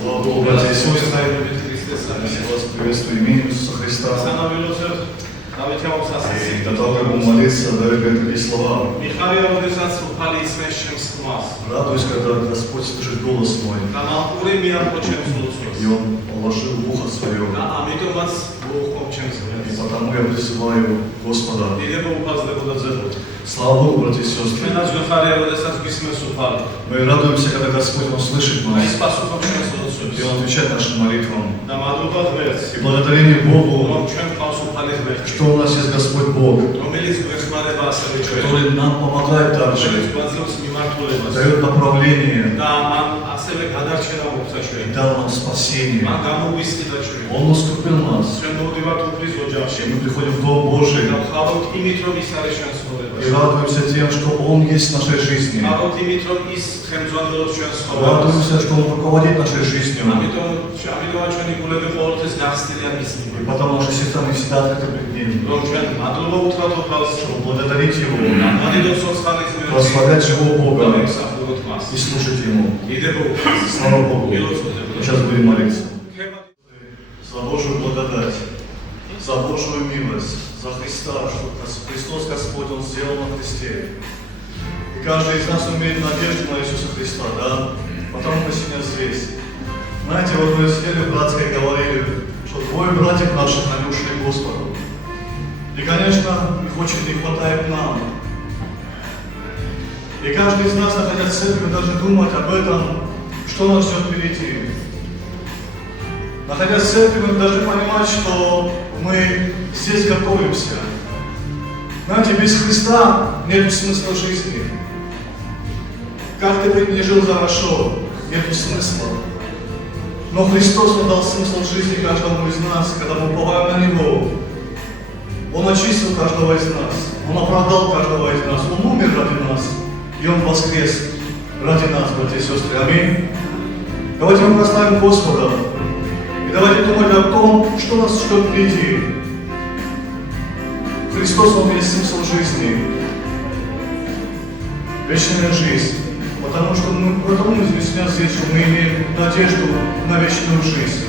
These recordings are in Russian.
Слава Богу, братья и сестры. Я вас приветствую именем Иисуса Христа. И до того, как будем молиться, дорогие говорить такие слова. Радуюсь, когда Господь слышит голос мой. И Он положил в ухо свое. И потому я призываю Господа. Слава Богу, братья и сестры. Мы радуемся, когда Господь Он слышит нас. И Он отвечает нашим молитвам. И благодарение Богу, что у нас есть Господь Бог, который нам помогает также, дает направление, и дал нам спасение. Он уступил нас. И мы приходим в Дом Божий и радуемся тем, что Он есть в нашей жизни. Радуемся, что Он руководит нашей жизнью. И потому что сердца мы всегда открыты пред Ним. Чтобы благодарить Его, прославлять Живого Бога и слушать Ему. Слава Богу. Сейчас будем молиться. За Божию благодать, за Божию милость, за Христа, что Христос Господь Он сделал на кресте. И каждый из нас имеет надежду на Иисуса Христа, да? Потому мы сегодня здесь. Знаете, вот мы сидели в братской и говорили, что двое братьев наших, они ушли к Господу. И, конечно, их очень не хватает нам. И каждый из нас, находясь в церкви, даже думать об этом, что нас ждет впереди. Находясь в церкви, мы должны понимать, что мы здесь готовимся. Знаете, без Христа нет смысла жизни. Как ты бы ни жил хорошо, нет смысла. Но Христос Он дал смысл жизни каждому из нас, когда мы уповаем на Него. Он очистил каждого из нас, Он оправдал каждого из нас, Он умер ради нас, и Он воскрес ради нас, братья и сестры. Аминь. Давайте мы прославим Господа. И давайте думать о том, что нас ждет впереди. Христос, Он есть смысл жизни. Вечная жизнь. Потому мы сегодня здесь, что мы имеем надежду на вечную жизнь.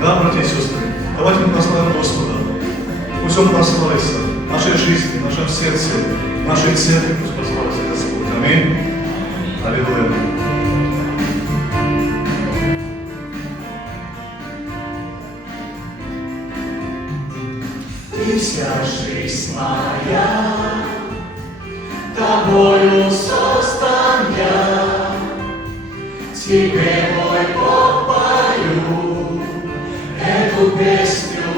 Да, братья и сестры? Давайте мы прославим Господа. Пусть Он прославится в нашей жизни, в нашем сердце, в нашей церкви. Пусть прославится Господь. Аминь. Аллилуйя. Ты вся жизнь моя, Тобою создан я, Тебе, мой Бог, пою эту песню.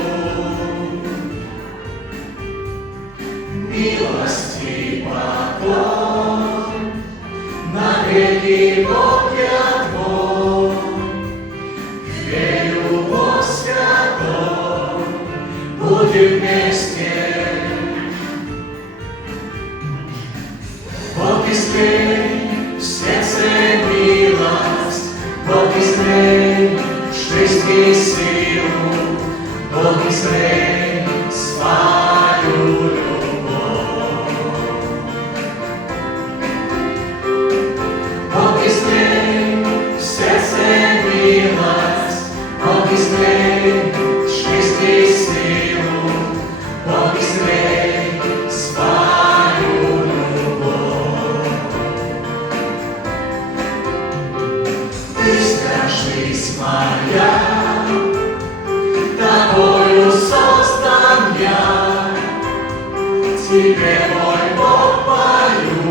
Милость и покой, навеки Бог я Твой, верю, Бог святой, будем вместе. Бог излей в сердце милость, Бог излей жизнь и силу, Бог излей свою любовь. Бог излей в сердце милость, Бог излей жизнь и силу, Бог излей свою любовь. Ты вся жизнь моя, Тобою создан я, Тебе, мой Бог, пою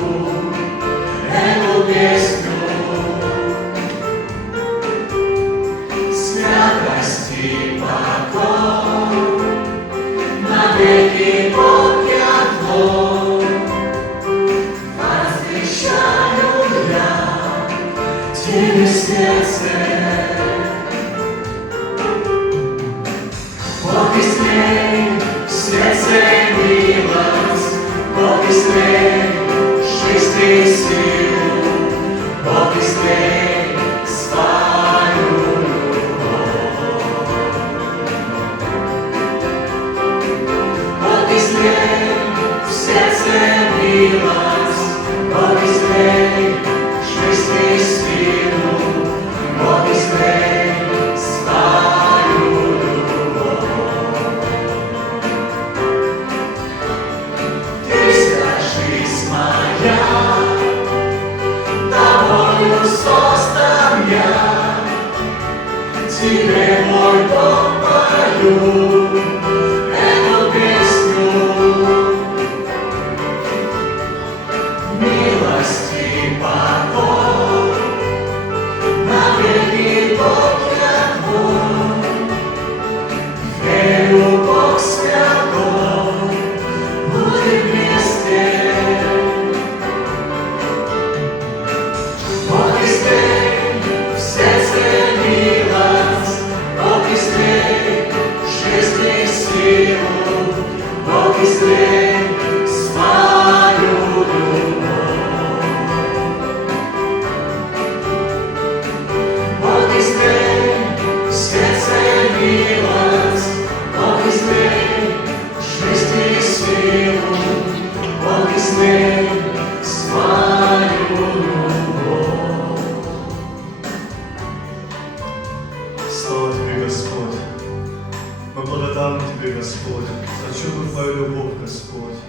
эту песню. Святость и покой, навеки Бог я Твой, возвещаю я Тебе сердце. Бог излей в сердце милость, Бог излей жизнь и силу, Бог излей свою любовь. Бог излей в сердце милость, Бог излей жизнь и силу, Бог излей Тебе мой Бог пою эту песню. Милость и покой на веки Бог я твой. Верю, Бог святой будет вместе. Бог истей в сердце милость, Бог истей жизни силу, Бог истей свою любовь. Бог истей в сердце милость, Бог истей жизни силу, Бог истей свою любовь. Слава Тебе, Господь! Мы благодарны Тебе, Господь, за чудную Твою любовь, Господь.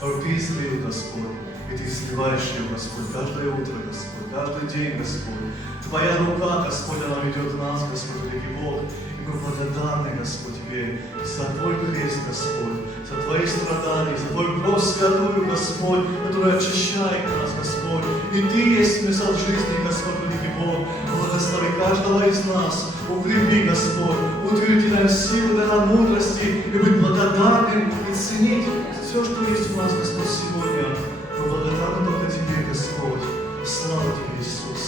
Ты излил, Господь, и Ты сливаешь ее, Господь, каждое утро, Господь, каждый день, Господь. Твоя рука, Господь, она ведет нас, Господь, великий Бог, и мы благодарны, Господь, Тебе за Твой крест, Господь, за Твои страдания, за Твою кровь святую, Господь, которая очищает нас, Господь. И Ты есть смысл жизни, Господь, великий Бог. Благослови каждого из нас, укрепи, Господь, утверди нам силы, дай нам мудрости, и быть благодарным, и ценить все, что есть у нас, Господь, сегодня. Мы благодарны только Тебе, Господь. Слава Тебе, Иисус.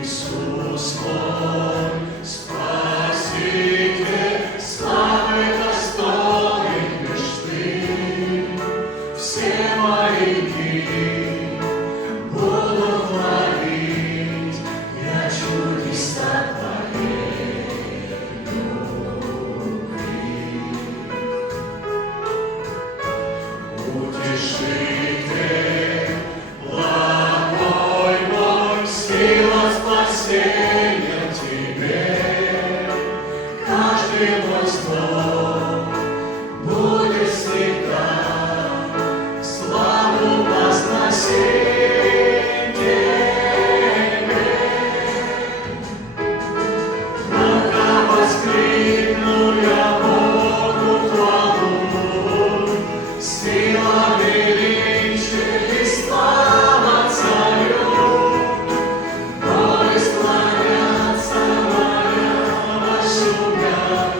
Иисус мой, Спаситель, славы достоин лишь Ты. Все мои дни буду творить я чудеса Твоей любви. Утешитель, благой мой, сила спасения Тебе. Каждый мой вздох будет всегда славу возносить Тебе. Пока воскликну я Богу хвалу, сила величия и слава Царю. Боги склонятся моя, шумят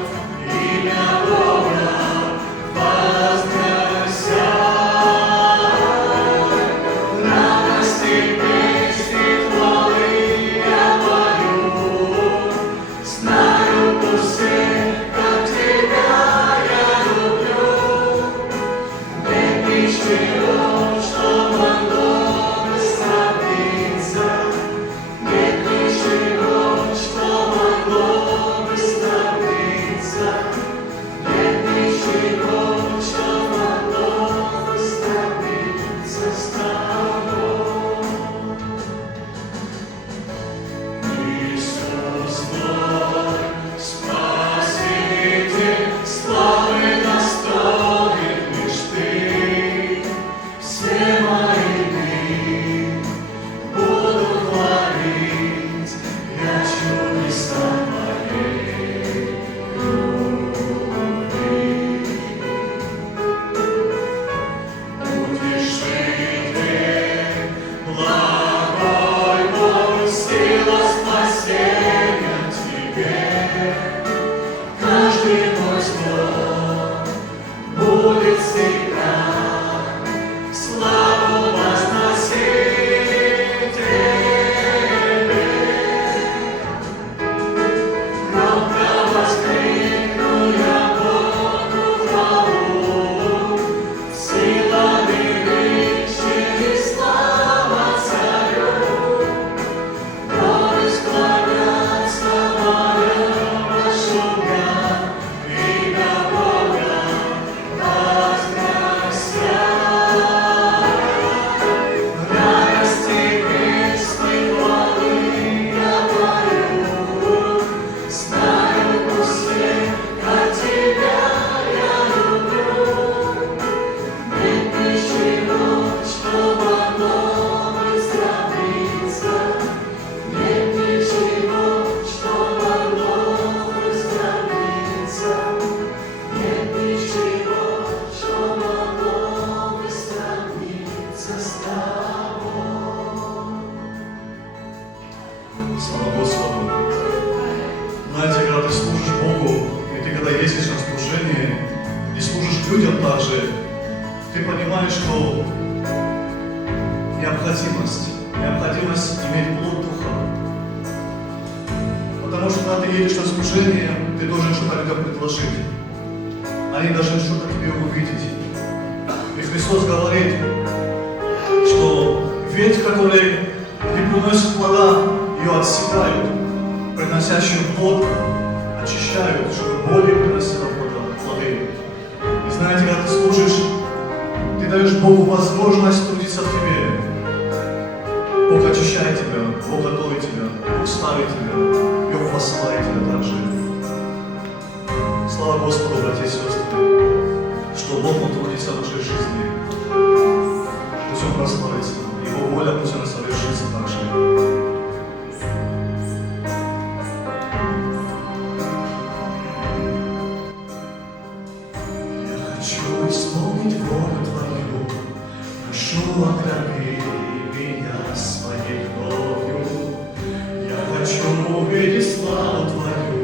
Слава Господу. Знаете, когда ты служишь Богу, и ты когда ездишь на служение, и служишь людям также, ты понимаешь, что необходимость иметь плод Духа. Потому что когда ты едешь на служение, ты должен что-то людям предложить. Они должны что-то тебе увидеть. И Христос говорит, что ветвь, которая не приносит плода, ее отсекают, приносящую плод, очищают, чтобы более приносила плоды. И знаете, когда ты служишь, ты даешь Богу возможность трудиться в тебе. Бог очищает тебя, Бог готовит тебя, Бог ставит тебя, Бог посылает тебя также. Слава Господу, братья и сестры, что Бог Он трудится в нашей жизни. Пусть Он прославится, Его воля пусть она совершится также. Хочу исполнить волю Твою, прошу, окропи меня своей кровью. Я хочу увидеть славу Твою,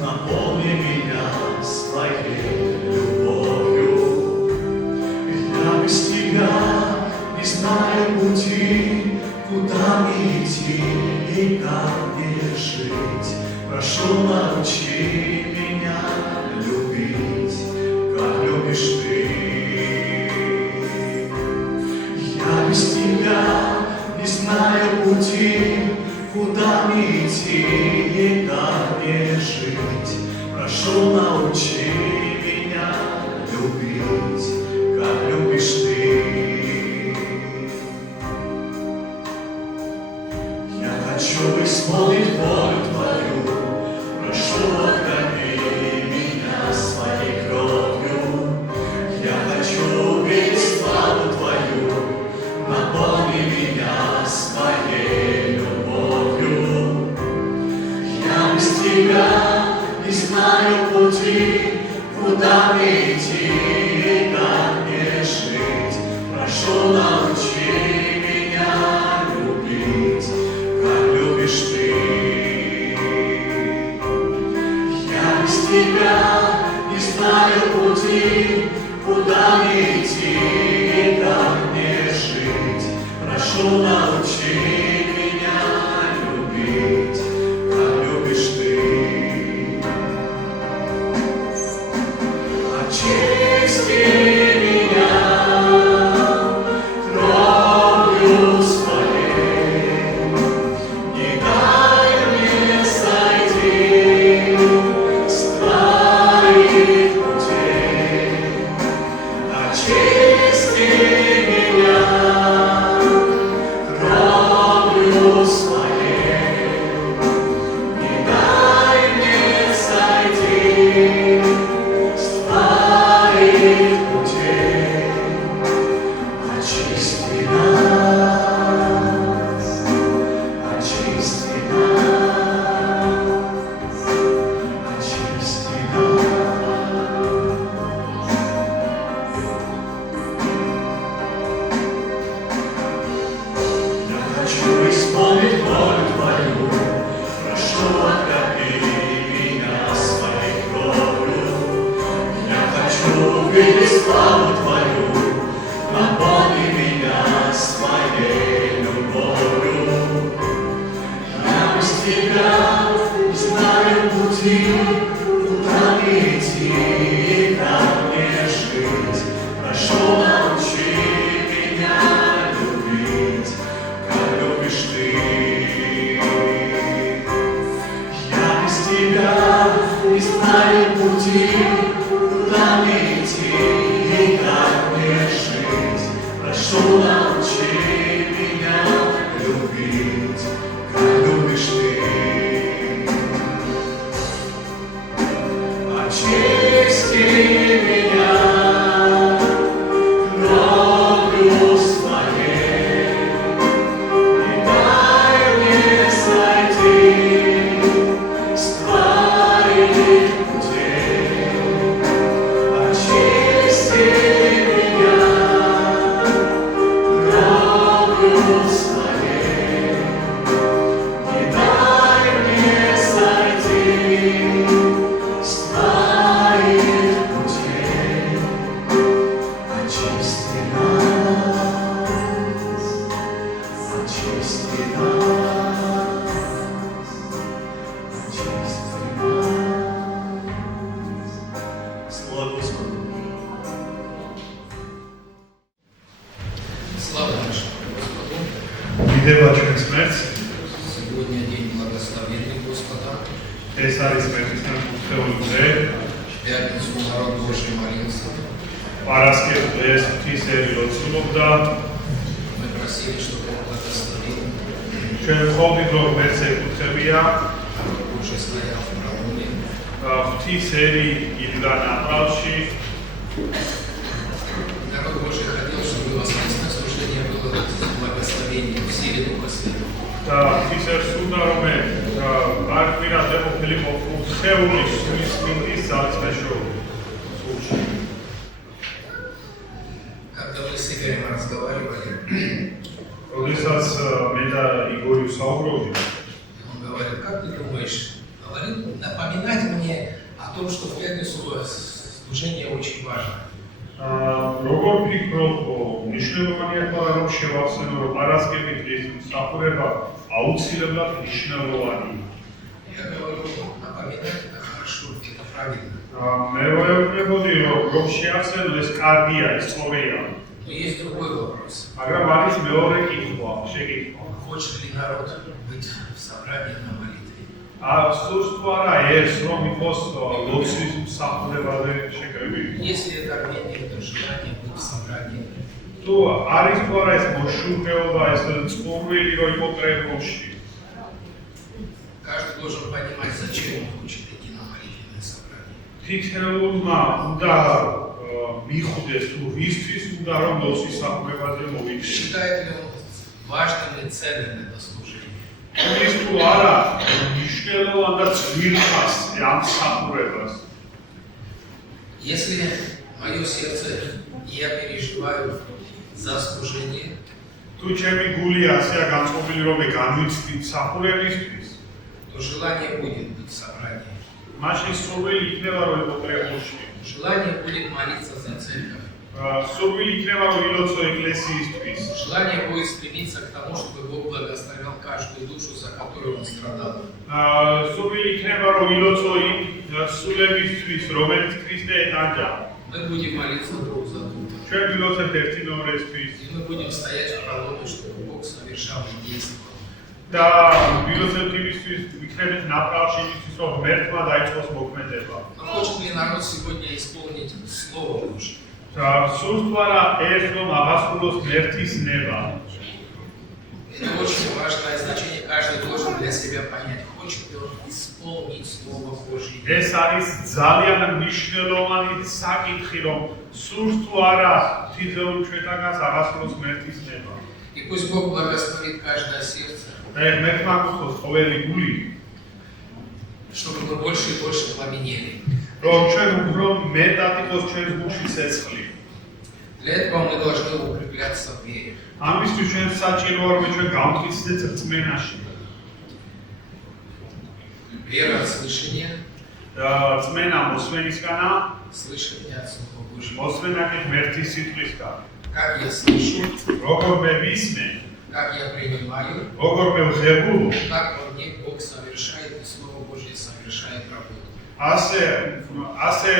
наполни меня своей любовью. Я без Тебя не знаю пути, куда мне идти и как мне жить. Прошу, научи меня любить, как любишь Ты. Я без Тебя не знаю пути, куда мне идти и как мне жить. Прошу, научи меня любить, как любишь Ты. Я хочу исполнить волю Твою, прошу, окропи меня своей кровью. Я хочу увидеть славу Твою, наполни меня своей любовью. Я без Тебя не знаю пути, куда мне идти и как мне жить. Прошу, научи меня любить, как любишь Ты. Я без Тебя не знаю пути, куда мне идти и как мне жить. Прошу, научи меня любить, как любишь Ты. Очисти меня кровью Своей, не дай мне сойти с Твоих путей. Очисти меня кровью Своей, не дай мне сойти с Твоих путей. Очисти нас, очисти нас, очисти нас. Я хочу исполнить волю Твою, прошу, окропи меня своей кровью. Я хочу увидеть славу Твою, наполни меня своей любовью. Я без Тебя не знаю пути, куда мне идти и как мне жить. Прошу, научи меня любить, как любишь Ты. Я без Тебя не знаю пути, куда мне идти и как мне жить. Прошу, научи меня любить, как любишь Ты. Очисти меня кровью Своей, не дай мне сойти с Твоих путей. Очисти меня ღმერთს. Сегодня день благословения Господа. ეს არის ღმერთისგან კურთხეული დღე. В пятницу народ Божий молился. პარასკევს დღეს ღვთისმსახური ლოცულობდა. Мы просили, чтобы Он благословил. ჩვენ ვხოვდით, რომ ღმერთს ეკუთვნებია. Божий стоял в проломе. ღვთისმსახური იდგა ნაპრალში. Народ Божий хотел, чтобы воскресное служение было благословением в силе Духа Святого. და ღვთისმსახურს უნდა რომ არკვირა დემოფილი მოხსეული სულის სპირტის ძალის მეშვეობით. Когда мы с Игорем разговаривали, როდესაც მე და იგორი ვსაუბრობდით, он говорит: как ты думаешь, говорит, напоминать мне о том, что в пятницу служение очень важно. როგორ ფიქრობ, მნიშვნელოვანია თორე რომ შევახსენო, რომ პარასკევი დღის მსახურება აუცილებლად მნიშვნელოვანია. Я говорю, напоминать это хорошо, это правильно. მე ვეუბნებოდი, რომ შეახსენო ეს კარგია, ეს სწორია. Но есть другой вопрос. მაგრამ არის მეორე კითხვა, შეკითხვა. Хочет ли народ быть в собрании на молитве? სურს თუ არა ეს, რომ იყოს ლოცვის მსახურებაზე შეკრებილი? Если это армения, то желание быть в собрании. თუ არის თუ არა ეს მოშუქეობა, ეს წყურვილი, რომ იყო კრებულში. Каждый должен понимать, зачем он хочет идти на молитвенное собрание. თითოეულმა უნდა მიხვდეს თუ ვისთვის უნდა რომ ლოცვის მსახურებაზე მოვიდეს. Считает ли он важным и ценным это служение? ის თუ არა მნიშვნელოვან და ძვირფას ამ მსახურებას. Если мое сердце, я переживаю за служение, თუ ჩემი გული ასეა განწყობილი რომ განვიცდი მსახურებისთვის, то желание будет быть в собрании. მაშინ სურვილი იქნება რომ იყო კრებულში. Желание будет молиться за церковь. სურვილი იქნება რომ ილოცო ეკლესიისთვის. Желание будет стремиться к тому, чтобы Бог благословил каждую душу, за которую он страдал. სურვილი იქნება რომ ილოცო იმ სულებისთვის, რომელიც ქრისტე დაჯა. Мы будем молиться друг за друга. ჩვენ ვილოცებთ ერთი მეორესთვის И мы будем стоять в проломе, чтобы Бог совершал и действовал. და ვილოცებთ იმისთვის, ვიქნებით ნაპრალში იმისთვის, რომ ღმერთმა დაიწყოს მოქმედება. Но хочет ли народ сегодня исполнить Слово Божье? სურს თუ არა ეს რომ აღასრულოს ღმერთის ნება. Это очень важное значение, каждый должен для себя понять, хочет ли он исполнить Слово Божье. ეს არის ძალიან მნიშვნელოვანი საკითხი, რომ სურს თუ არა თითოეულ ჩვენთანაც აღასრულოს ღმერთის ნება. И пусть Бог благословит каждое сердце, და ღმერთმა გხოს ყოველი გული, чтобы мы больше и больше пламенели. რომ ჩვენ უფრო მეტად იყოს ჩვენს გულში ცეცხლი. Для этого мы должны укрепляться в вере. ამისთვის ჩვენ საჭიროა რომ ჩვენ გავმტკიცდეთ რწმენაში. Вера от слышания, რწმენა მოსვენისგანა, слышание от Слова Божьего. მოსვენა კი ღმერთის სიტყვისგან. Как я слышу, როგორ მე ვისმე, как я принимаю, როგორ მე ვღებულობ, так во мне Бог совершает, и Слово Божье совершает работу. ასე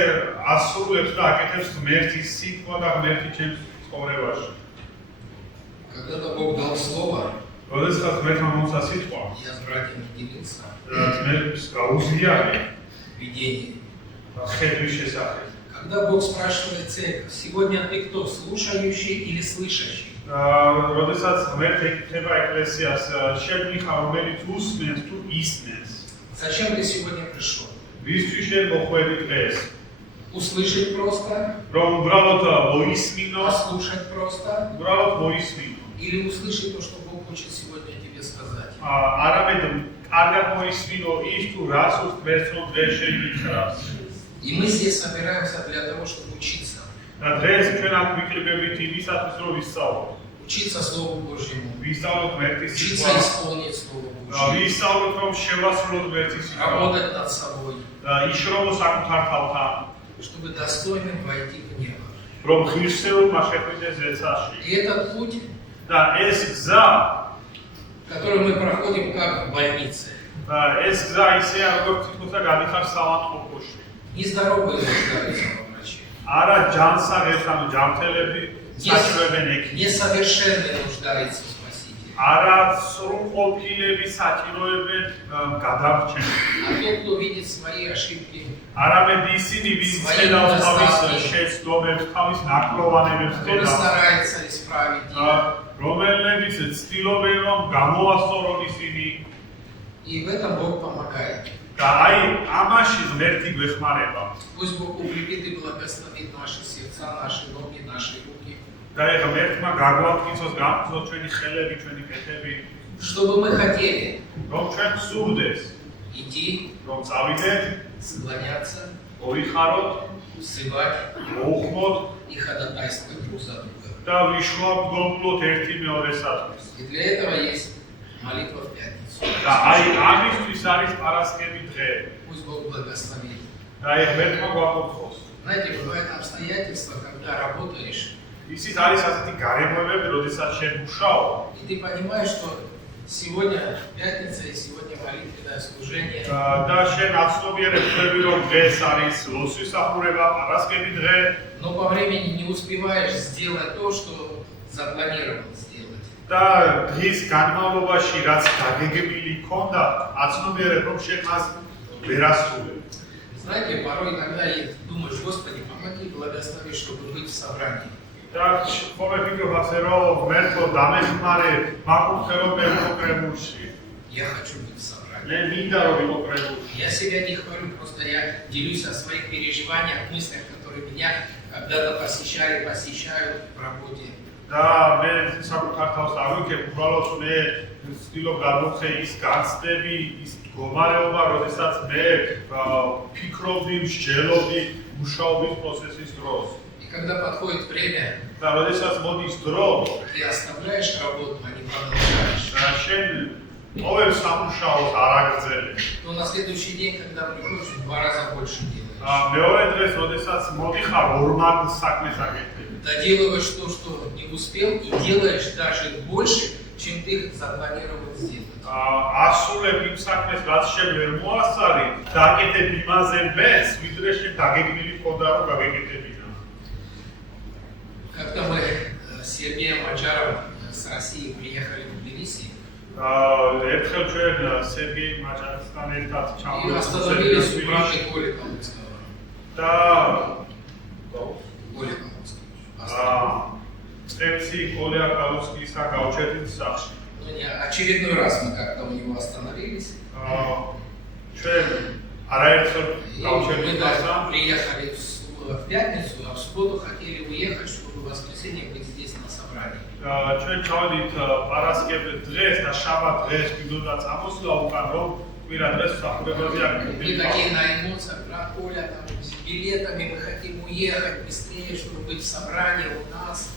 ასრულებს და აკეთებს ღმერთის სიტყვა და ღმერთი ჩემს ცხოვრებაში. Когда-то Бог дал Слово, როდესაც ღმერთმა მომცა სიტყვა, я с братьями делился ძმებს გაუზიარი видение. ხედვის შესახებ. Когда Бог спрашивает церковь, сегодня ты кто, слушающий или слышащий? როდესაც ღმერთი ეკითხება ეკლესიას, შეგვიხარ რომელიც უსმენს თუ ისმენს. Зачем ты сегодня пришел? ვისთვის შენ მოხვედი დღეს? Услышать просто, რომ უბრალოდ მოისმინო, послушать просто, უბრალოდ მოისმინო. или услышать то, что Бог хочет сегодня тебе сказать? არამედ კარგად მოისმინო ის თუ რას უწევს რომ დღეს შეგითხრას. И мы здесь собираемся для того, чтобы учиться. და დღეს ჩვენ აქ ვიკრიბებით იმისათვის რომ ვისწავლოთ. Учиться Слову Божьему. ვისწავლოთ ღმერთის Учиться სიტყვა. исполнить Слово Божье. ვისწავლოთ რომ შევასრულოთ ღმერთის სიტყვა. Работать над собой, და იშრომო საკუთარ თავთან, чтобы достойным войти в небо. რომ ღირსეულმა შეხვიდეს ზეცაში. И этот путь, და ეს გზა, который мы проходим как в больнице, და ეს გზა ისეა როგორც თითქოს და გადიხარ სავანტყოფოში. нездоровые нуждаются во враче. არა ჯანსაღებს, ანუ ჯანმრთელები საჭიროებენ ექიმს. Несовершенный нуждается в Спасителе. არა სრულყოფილების საჭიროებენ გადარჩენა. А тот, кто видит свои ошибки, არამედ ისინი, ვინც ხედავს თავის შეცდომებს, თავის ნაკლოვანებებს который ხედავს, старается исправить их. რომელებიც ცდილობენ რომ გამოასწორონ ისინი И в этом Бог помогает. და აი ამაში ღმერთი გვეხმარება. Пусть Бог укрепит и благословит наши сердца, наши ноги, наши руки. და აი ღმერთმა გაგვამტკიცოს, გამწოს ჩვენი ხელები, ჩვენი კეთები, Что бы мы хотели? რომ ჩვენ სურდეს, Идти, რომ წავიდეთ, склоняться, მოიხაროთ, взывать მოუხმოთ и ходатайствовать друг за друга. და ვიშვაბგულოთ ერთი მეორესათვის. И для этого есть молитва в пятницу. და აი ამისთვის არის პარასკევი დღე. Пусть Бог благословит. და აი ღმერთმა გვაკურთხოს. Знаете, бывают обстоятельства, когда работаешь, ისიც არის ასეთი გარემოებები, როდესაც შენ მუშაობ и ты понимаешь, что сегодня пятница и сегодня молитвенное служение. და შენ აცნობიერებ ხები, რომ დღეს არის ლოცვის სახურება, პარასკევი დღე Но по времени не успеваешь сделать то, что запланировал сделать. და დღის განმავლობაში რაც დაგეგმილი ქონდა, აცნობიერებ რომ შენ მას ვერ ასრულებ. Знаете, порой иногда думаешь, Господи, помоги, благослови, чтобы быть в собрании. და ხოლმე ვფიქრობ ასე რომ ღმერთო დამეხმარე, მაკურთხე რომ მე ვიყო კრებულში. Я хочу быть в собрании. მე მინდა რომ ვიყო კრებულში. Я себя не хвалю, просто я делюсь о своих переживаниях, мыслях, которые меня когда-то посещают в работе. და მე საკუთარ თავს არ ვიქებ, უბრალოდ მე ვცდილობ გავუხე ის განცდები, ის მდგომარეობა, როდესაც მე ფიქრობდი, მსჯელობდი მუშაობის პროცესის დროს. И когда подходит время, და როდესაც მოდის დრო, ты оставляешь работу, а не продолжаешь. და შენ მოვებ სამუშაოს არ აგრძელებ. То на следующий день, когда приходишь, в 2 раза больше делаешь. მეორე დღეს, როდესაც მოდიხარ ორმაგ საქმეს აკეთებ. Доделываешь то, что не успел, и делаешь даже больше, чем ты запланировал сделать. ასრულებ იმ საქმეს, რაც შენ ვერ მოასწარი, დაკეთებ იმაზე მეც, ვიდრე შენ დაგეგმილი ქონდა რომ გაგეკეთებინა. Как-то мы с Сергеем Мачаровым с России приехали в Тбилиси ერთხელ ჩვენ სერგეი მაჭარისთან ერთად и ჩავდივართ остановились у брата Коли Калуцкого. და Коля Калуцкого. წემსი კოლია კალუსკისთან გავჩერდით სახლში. Ну, не, очередной раз мы как-то у него остановились. ჩვენ არაერთხელ И мы გავჩერდით даже მასთან. приехали в пятницу, а в субботу хотели уехать, чтобы в воскресенье быть здесь на собрании. ჩვენ ჩავდით პარასკევ დღეს და შაბათ დღეს ვიდოდა წამოსვლა უკან რომ კვირა დღეს მსახურებაზე Мы აკეთებდით. такие на эмоциях, брат Коля, там, с билетами мы хотим уехать быстрее, чтобы быть в собрании у нас.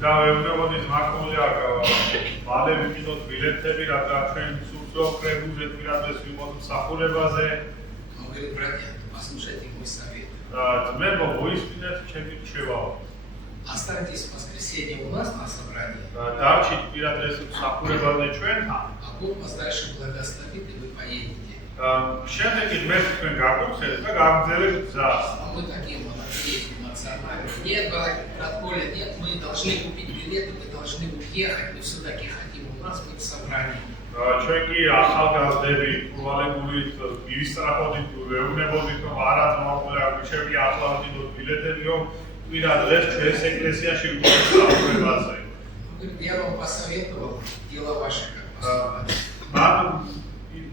და ვეუბნებოდით მაკოლია მალე ვიყიდოთ ბილეთები, რადგან ჩვენ სურს რომ კრებულზე კვირა დღეს ვიყოთ მსახურებაზე. Он говорит, братья, послушайте мой совет. ძმებო, მოისმინეთ ჩემი რჩევაო. Останьтесь в воскресенье у нас на собрании, დარჩით კვირა დღეს მსახურებაზე ჩვენთან. а Бог вас дальше благословит, и вы поедете. შემდეგ კი ღმერთი თქვენ გაგუთხეთ და გაგრძელეთ გზას. А мы такие молодые, эмоциональные. Нет, брат Коля, нет, мы должны купить билеты, мы должны уехать, мы все-таки хотим у нас быть в собрании. ჩვენ კი ახალგაზრდები ვალებულით მივისწრაფოდით, ვეუბნებოდით რომ არა ძმაყოლა, შეგვიძლია ახლა ვიდოთ ბილეთები რომ კვირა დღეს ჩვენს ეკლესიაში ვიყოთ მსახურებაზე. Он говорит, я вам посоветовал, дело ваше как поступать.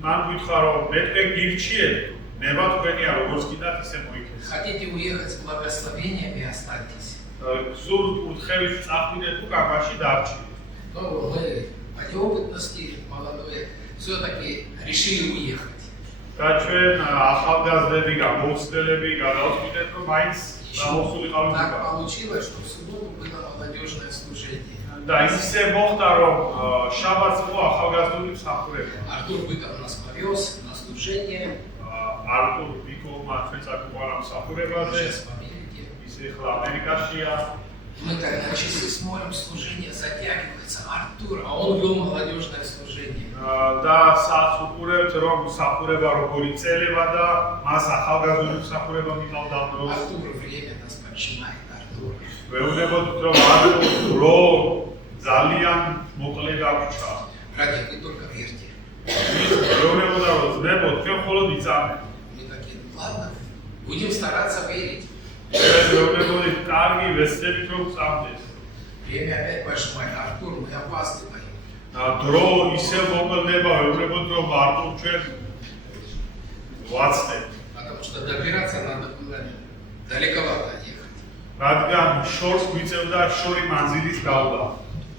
მან გითხრა რომ მე თქვენ გირჩიეთ, ნება თქვენია როგორც კიდათ ისე მოიქცეთ. Хотите уехать с благословениями, останьтесь. სულ კურთხევით წახვიდეთ თუ კამაში დარჩით. Но мы по неопытности молодые все-таки решили уехать. და ჩვენ ახალგაზრდები გამოცდილები გადავწყვიტეთ რომ მაინც გამოსულიყავით. Так получилось, что в субботу было молодежное служение. და ისე მოხდა რომ შაბათს იყო ახალგაზრდული მსახურება. Артур Быков нас повез на служение. არტურ ბიკოვმა ჩვენც აგვიყვანა მსახურებაზე. Сейчас в Америке. ის ახლა ამერიკაშია. Мы когда часы смотрим, служение затягивается. Артур, а он вел молодежное служение. და სახლს უყურებთ რომ მსახურება როგორი წელება და მას ახალგაზრდული მსახურება მიყავდა დროს. Артур время нас поджимает, Артур. ვეუბნებოდით რომ არტურ დრო ძალიან მოკლე გაგვჭა. Братья, вы только верьте. მეუბნებოდა რომ ძმებო თქვენ მხოლოდ იწამეთ. Мы такие, ладно, будем стараться верить. ჩვენ მეუბნებოდი კარგი ვესწრებით რომ წამდეს. Время опять поджимает. Артур, мы опаздываем. დრო ისე მოკლდება, მეუბნებოდი რომ არტურ ჩვენ ვაცდებ. Потому что добираться надо было далековато ехать. რადგან შორს გვიწევდა შორი მანძილის გავლა.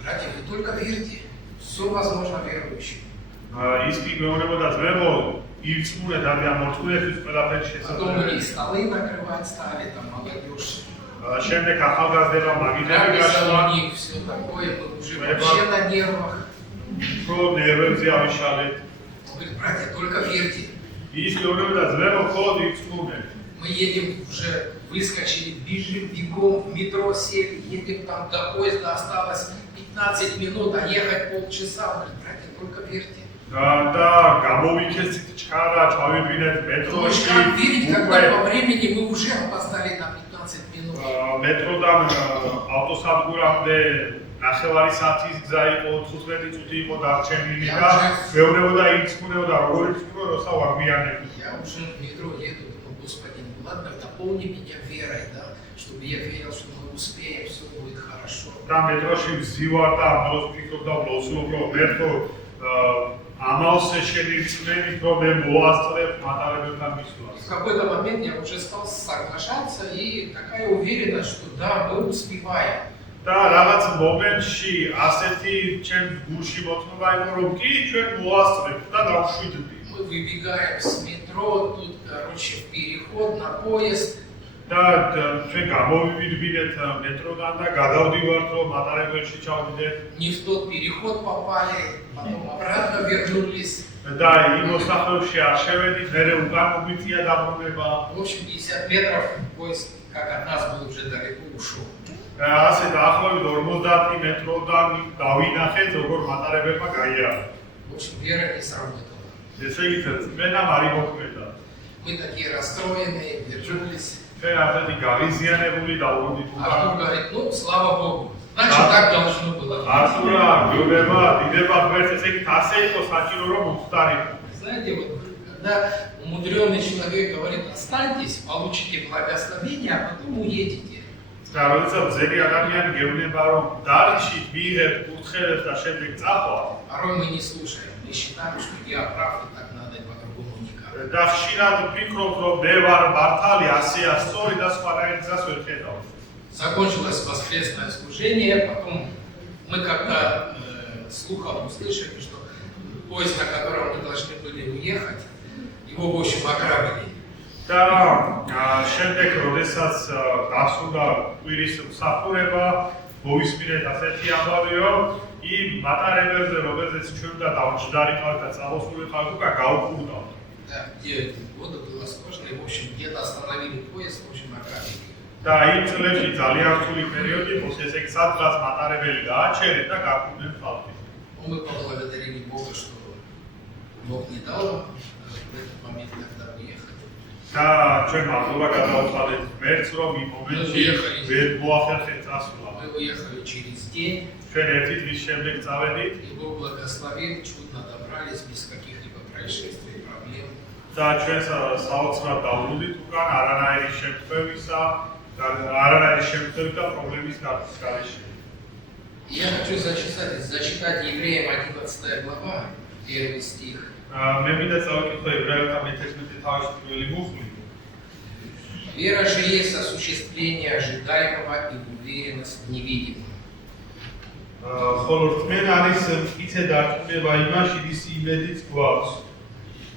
Братья, вы только верьте. Все возможно верующим. ის კი მეუბნებოდა ძმებო, ირწმუნეთ ადამიანს მორწმუნეთვის ყველაფერი Потом შესაძლებელია. и столы накрывать стали, там молодежь. შემდეგ ახალგაზრდება მაგიდები Дрались გაშლა, за них, все такое, мы уже вообще на нервах. რო ნერვებზე ავიშალეთ. Он говорит, братья, только верьте. ის მეუბნებოდა ძმებო, მხოლოდ ირწმუნეთ. Мы едем уже, выскочили, бежим, бегом в метро, сели, едем там до поезда, осталось 15 минут, а ехать полчаса. Он говорит, братья, только верьте. და გამოვიქეცით ჩქარა, ჩავიდგინეთ Думаешь, მეტროში. как верить, когда по времени мы уже опоздали на 15 минут? მეტროდან ავტოსადგურამდე 9 საათის გზა იყო, 15 წუთი იყო დარჩენილი და მეუბნებოდა ირწმუნებოდა როგორ ირწმუნო, როცა ვაგვიანებ. Я уже в метро еду, думаю, Господи, ну ладно, наполни меня верой, да, чтобы я верил, что мы успеем, все будет хорошо. და მეტროში ვზივარ და ამას ვფიქრობდა ვლოცულობ რომ მეთქო ამას შეგვიძლია რომ მე მოასწრებ მატარებელთან В მისვლას. какой-то момент я уже стал соглашаться и такая уверенность, что да, мы успеваем. და რაღაც მომენტში ასეთი ჩემ გულში მოთმობა იყო რომ კი ჩვენ მოასწრებთ და დავშვიდდი. Мы выбегаем с метро, тут, короче, переход на поезд. და ჩვენ გამოვივიდნენ მეტროდან და გადავდივართ რომ მატარებელში ჩავდივდეთ. Не в тот переход попали, потом обратно вернулись. და იმ მოსახლეებში არ შევედით, მერე უკან მოგვიწია დაბრუნება. В общем, 50 метров поезд, как от нас был, уже далеко ушел. ასე დაახლოებით 50 მეტროდან დავინახეთ როგორ მატარებელმა გაიარა. В общем, вера не сработала. ესე იგი წმენამ არ იმოქმედა. Мы такие расстроенные, вернулись. ჩვენ ასეთი გავიზიანებული დავუბრუნდით Артур უკან. говорит, ну, слава Богу, значит, так должно было быть. არტურა, გიურება, დიდება ღმერთს, ესე იგი ასე იყო საჭირო რომ მომხდარიყო. Знаете, вот когда умудренный человек говорит, останьтесь, получите благословение, а потом уедете. და როდესაც ძელი ადამიანი გეუბნება რომ დარჩით, მიიღებთ კურთხევებს და შემდეგ წახვალ, Порой мы не слушаем, мы считаем, что я прав, и так надо, и по-другому никак. და ხშირად ვფიქრობთ რომ მე вар მართალი, ასეა სწორი და სხვანაირ გზას ვერ ხედავ. Закончилось воскресное служение, потом мы как-то слухом услышали, что поезд, на котором мы должны были уехать, его, в общем, ограбили. და შემდეგ როდესაც დასრულდა კვირის მსახურება, მოვისმინეთ ასეთი ამბავი, რომ იმ მატარებელზე, რომელზეც ჩვენ და დავჯდარიყავთ და წამოსულიყავთ, უკან გაუყურდავთ. Да, 9 года было сложно, и, в общем, где-то остановили поезд, в общем, ограбили. და იმ წლებში ძალიან რთული პერიოდი იყო, ესე იგი სადღაც მატარებელი გააჩერეთ და გაყურდნენ ხალხი. Но мы поблагодарили Бога, что Бог не дал в этот момент, когда уехали. და ჩვენ მადლობა გადავუხადეთ ღმერთს, რომ იმ მომენტში ვერ მოახერხეთ წასვლა. Мы уехали через день, ჩვენ ერთი დღის შემდეგ წავედით и Бог благословил, чудно добрались, без каких-либо происшествий, проблем. და ჩვენ საოცრად დავუბრუნდით უკან არანაირი შემთხვევისა და არანაირი შემთხვევის და პრობლემის გარეშე. Я хочу зачитать Евреям 11 глава, 1 стих. მე მინდა წავიკითხო ებრაელთა მე-11 თავის პირველი მუხლი. Вера же есть осуществление ожидаемого и уверенность в невидимом. ხოლო რწმენა არის მტკიცე დარწმუნება იმაში, რის იმედიც გვაქვს.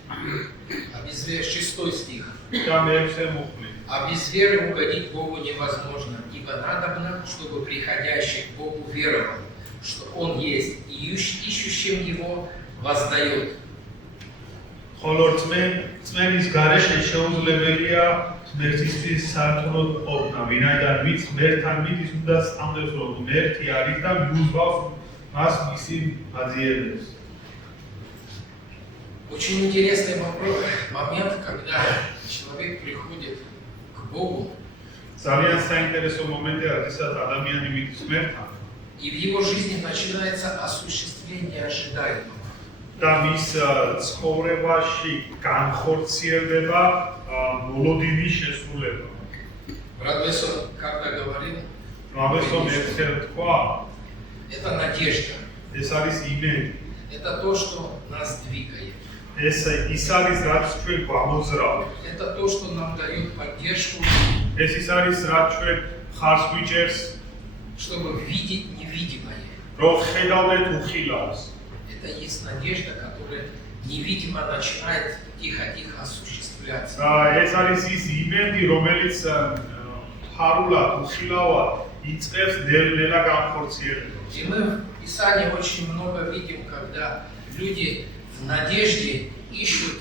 А без веры, 6 стих. და მე-6 მუხლი. А без веры угодить Богу невозможно, ибо надобно, чтобы приходящий к Богу веровал, что Он есть, и ищущим Его воздает. ხოლო რწმენის გარეშე შეუძლებელია ღმერთისთვის საერთოდ ყოფნა, ვინაიდან ვინც ღმერთთან მიდის, უნდა სწამდეს, რომ ღმერთი არის და მიუძღავს მას მისი აძიებებს. Очень интересный момент, когда человек приходит к Богу, ძალიან საინტერესო მომენტია, როდესაც ადამიანი მიდის ღმერთთან. И в его жизни начинается осуществление ожидаемого. და მის ცხოვრებაში განხორციელდება მოლოდინის შესრულება. Брат Бессон как-то говорил, Რავესონ ერთხელ თქვა, это надежда, ეს არის იმედი. это то, что нас двигает, ეს ის არის, რაც ჩვენ გვამოძრავ. это то, что нам дает поддержку, ეს ის არის, რაც ჩვენ ხარს გვიჭერს, чтобы видеть невидимое. რომ ხედავდეთ უხილავს. Это есть надежда, которая невидимо начинает тихо-тихо осуществляться. ეს არის ის იმედი, რომელიც ხარულად, უხილავად იწყებს ნელ-ნელა განხორციელებას. И мы в Писании очень много видим, когда люди в надежде ищут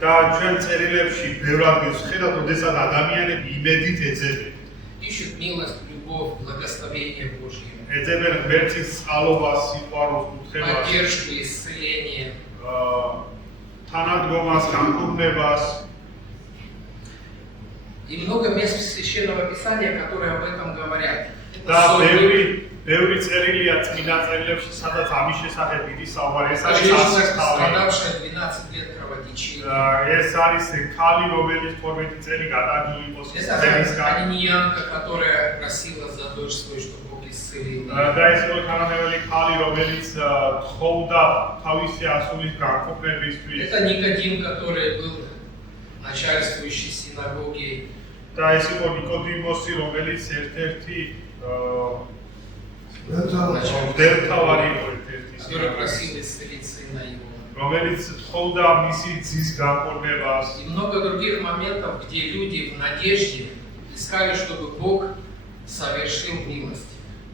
და ჩვენ წერილებში ბევრად ვხედავთ, როდესაც ადამიანები იმედით ეძებენ. ищут милость, любовь, благословение Божье, ეძებენ ღმერთის წყალობას, სიყვარულს, კუთხებას, поддержку, исцеление. თანადგომას, განკურნებას. И много мест Священного Писания, которые об этом говорят. და ბევრი წერილია წმინდა წერილებში, სადაც амის შესახებ დიდი საუბარი. ეს არის Женщина, ასწავლა. страдавшая 12 лет кровотечением. ეს არის ქალი, რომელიც 12 წელი გადაგული იყო Это სისხლისგან. Аниньянка, которая просила за дочь свою, чтобы Бог исцелил ее. და ეს იყო თანამედროვე ქალი, რომელიც თხოვდა თავისი ასულის განყოფნებისთვის. Это Никодим, который был начальствующий синагоги. და ეს იყო ნიკოდიმოსი, რომელიც ერთ-ერთი დელტავარი იყო ერთ-ერთი, который просил исцелить сына его. რომელიც თხოვდა მისი ძის განკურნებას. И много других моментов, где люди в надежде искали, чтобы Бог совершил милость.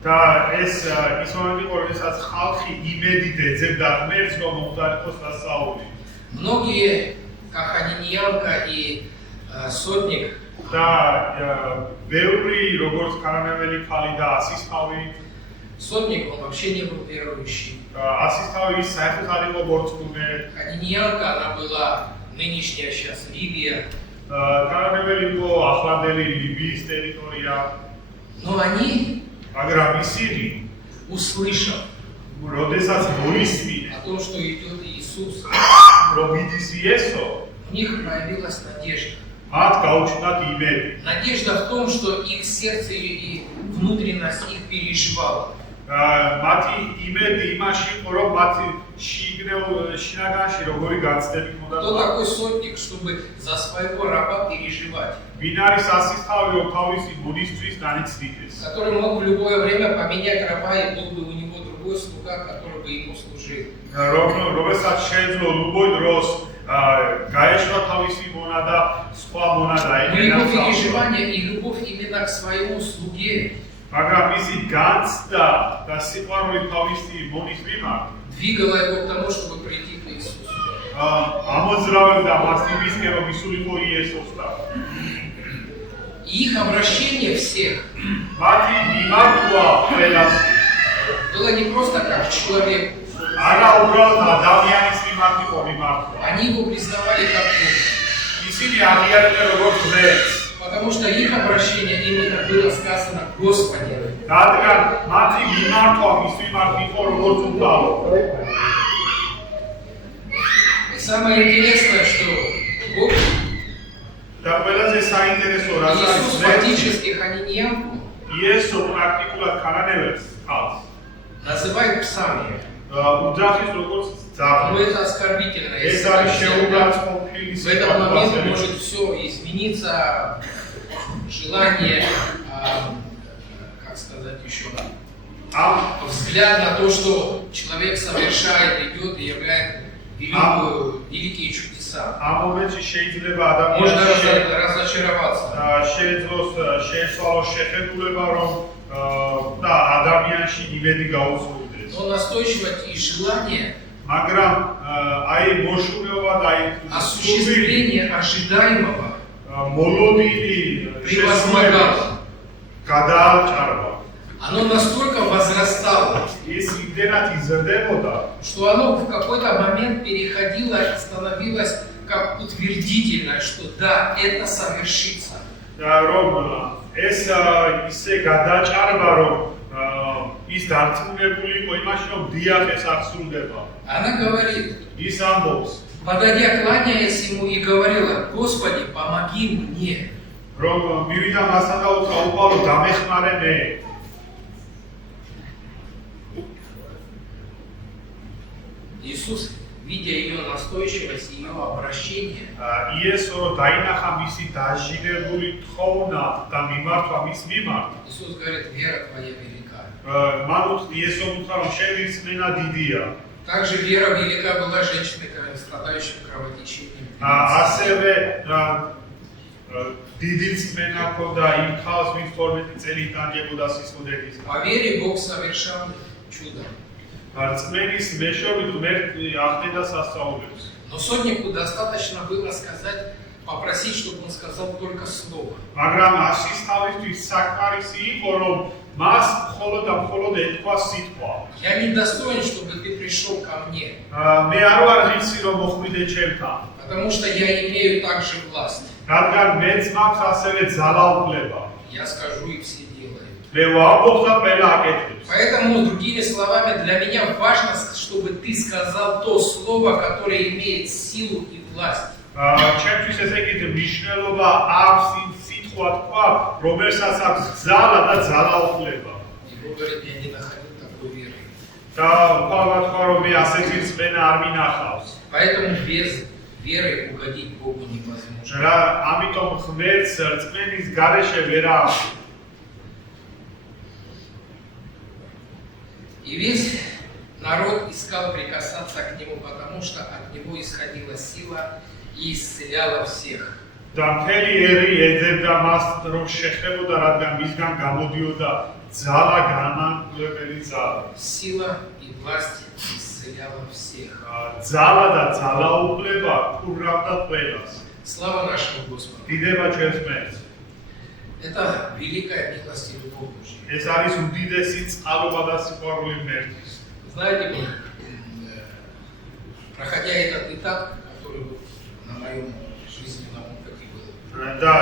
და ეს ის მომენტი იყო, როდესაც ხალხი იმედით ეძებდა ღმერთს, რომ მომხდარიყოს დასაული. Многие, как Аниньянка и Сотник, და ბევრი როგორც ქალანებელი ქალი და ასისთავი, Сотник, он вообще не был верующий. ასისთავი საერთოდ არ იყო მორწმუნე. Аниньянка, она была нынешняя сейчас Ливия. ქალანებელი იყო ახლანდელი ლიბიის ტერიტორია, Но они, მაგრამ ისინი, услышав როდესაც მოისმინეს, о том, что идет Иисус, რომ მიდის იესო, у них проявилась надежда. მათ გაუჩნდათ იმედი. Надежда в том, что их сердце и внутренность их переживала. მათი იმედი იმაში იყო, რომ მათი შინაგანში როგორი გაცდები Кто ჰქონდათ. такой сотник, чтобы за своего раба переживать? ვინ არის ასისთავი, რომ თავისი ბუდისტვის განიცდიდეს. Который мог в любое время поменять раба, и был бы у него другой слуга, который бы ему служил. რომელსაც შეეძლო любой დროს გაეშვა თავისი მონა და სხვა მონა Но დაიგენა. его переживание и любовь именно к своему слуге მაგრამ მისი განცდა და სიყვარული თავისი მონის მიმართ двигало его к тому, чтобы прийти к Иисусу. ამოძრავებდა მას იმისკენ, რომ ისულიყო იესოსთან. И их обращение всех მათი მიმართვა ყველას было не просто как к человеку. არა უბრალოდ ადამიანის მიმართ იყო მიმართვა. Они его признавали как Бога. ისინი აღიარებდნენ როგორც ღმერთს. Потому что их обращение именно было сказано Господи. რადგან მათი მიმართვა მის მიმართ იყო როგორც უდავო. И самое интересное, что Бог, და ყველაზე საინტერესო რაც არის Иисус фактически Аниньянку იესო პრაქტიკულად ქალანებელს ხალხს называет псами. უძახის როგორც Но ძაღლი. это оскорбительно. ეს Если არის так შეურაცხყოფილი в этот момент სიტუაცია. может все измениться, желание, как сказать еще, ამ взгляд на то, что человек совершает, идет и являет великие чудеса. ამ მომენტში შეიძლება Можно ადამიანს разочароваться. შეეძლოს შეესვალოს შეხედულება, რომ და ადამიანში იმედი გაუწევდეს. Но настойчивость и желание მაგრამ აი მოშურება და აი осуществление ожидаемого მოლოდინი превозмогало. გადააჭარბა. Оно настолько возрастало, ის იმდენად იზრდებოდა, что оно в какой-то момент переходило и становилось как утвердительное, что да, это совершится. რომ ეს ისე გადაჭარბა, რომ ის დარწმუნებული იყო იმაში, რომ დიახ ეს აღსრულდება. Она говорит, ის ამბობს, подойдя, кланяясь ему и говорила: Господи, помоги мне. რომ მივიდა მასთან და უთხრა, უპავლო დამეხმარე მე. Иисус, видя ее настойчивость и ее обращение, იესო რომ დაინახა მისი დაჟინებული თხოვნა და მიმართვა მის მიმართ, Иисус говорит: вера твоя велика. მან იესო უთხრა, რომ შენი რწმენა დიდია. Также вера велика была женщины, страдающей кровотечением. ასევე დიდი რწმენა ჰქონდა იმ ხალხს, ვინც 12 წელი ტანჯებოდა სისხლდექისგან. По вере Бог совершал чудо. რწმენის მეშვეობით ღმერთი ახდენდა სასწაულებს. Но сотнику достаточно было сказать, попросить, чтобы он сказал только слово. მაგრამ აშის თავისთვის საკმარისი იყო, რომ მას მხოლოდ და მხოლოდ ეთქვა სიტყვა. Я не достоин, чтобы ты пришел ко мне, მე არ ვარ ღირსი, რომ მოხვიდე ჩემთან, потому что я имею также власть. რადგან მეც მაქვს ასევე ძალაუფლება. Я скажу, и все делают. მე ვამბობ და ყველა აკეთებს. Поэтому, другими словами, для меня важно, чтобы ты сказал то слово, которое имеет силу и власть. ჩემთვის ეს ეკითხება მნიშვნელობა აქვს იმ სიტყვა თქვა, რომელსაც აქვს ძალა და ძალაუფლება. И Бог говорит: я не находил такой веры. და უყურებთ თქვა, რომ მე ასეთი რწმენა არ მინახავს. Поэтому без веры угодить Богу невозможно. რა ამიტომ ღმერთს რწმენის გარეშე ვერ აქვს. И весь народ искал прикасаться к нему, потому что от него исходила сила и исцеляла всех. და მთელი ერი ეძებდა მას, რომ შეხებოდა, რადგან მისგან გამოდიოდა ძალა, განმანკლებელი ძალა. Сила и власть исцеляла всех. ძალა და ძალაუფლება კურრავდა ყველას. Слава нашему Господу! დიდება ჩვენს ღმერთს. Это великая милость и любовь Божья. ეს არის უდიდესი წყალობა და სიყვარული ღმერთის. Знаете, проходя этот этап, который вот на моем жизненном опыте был, და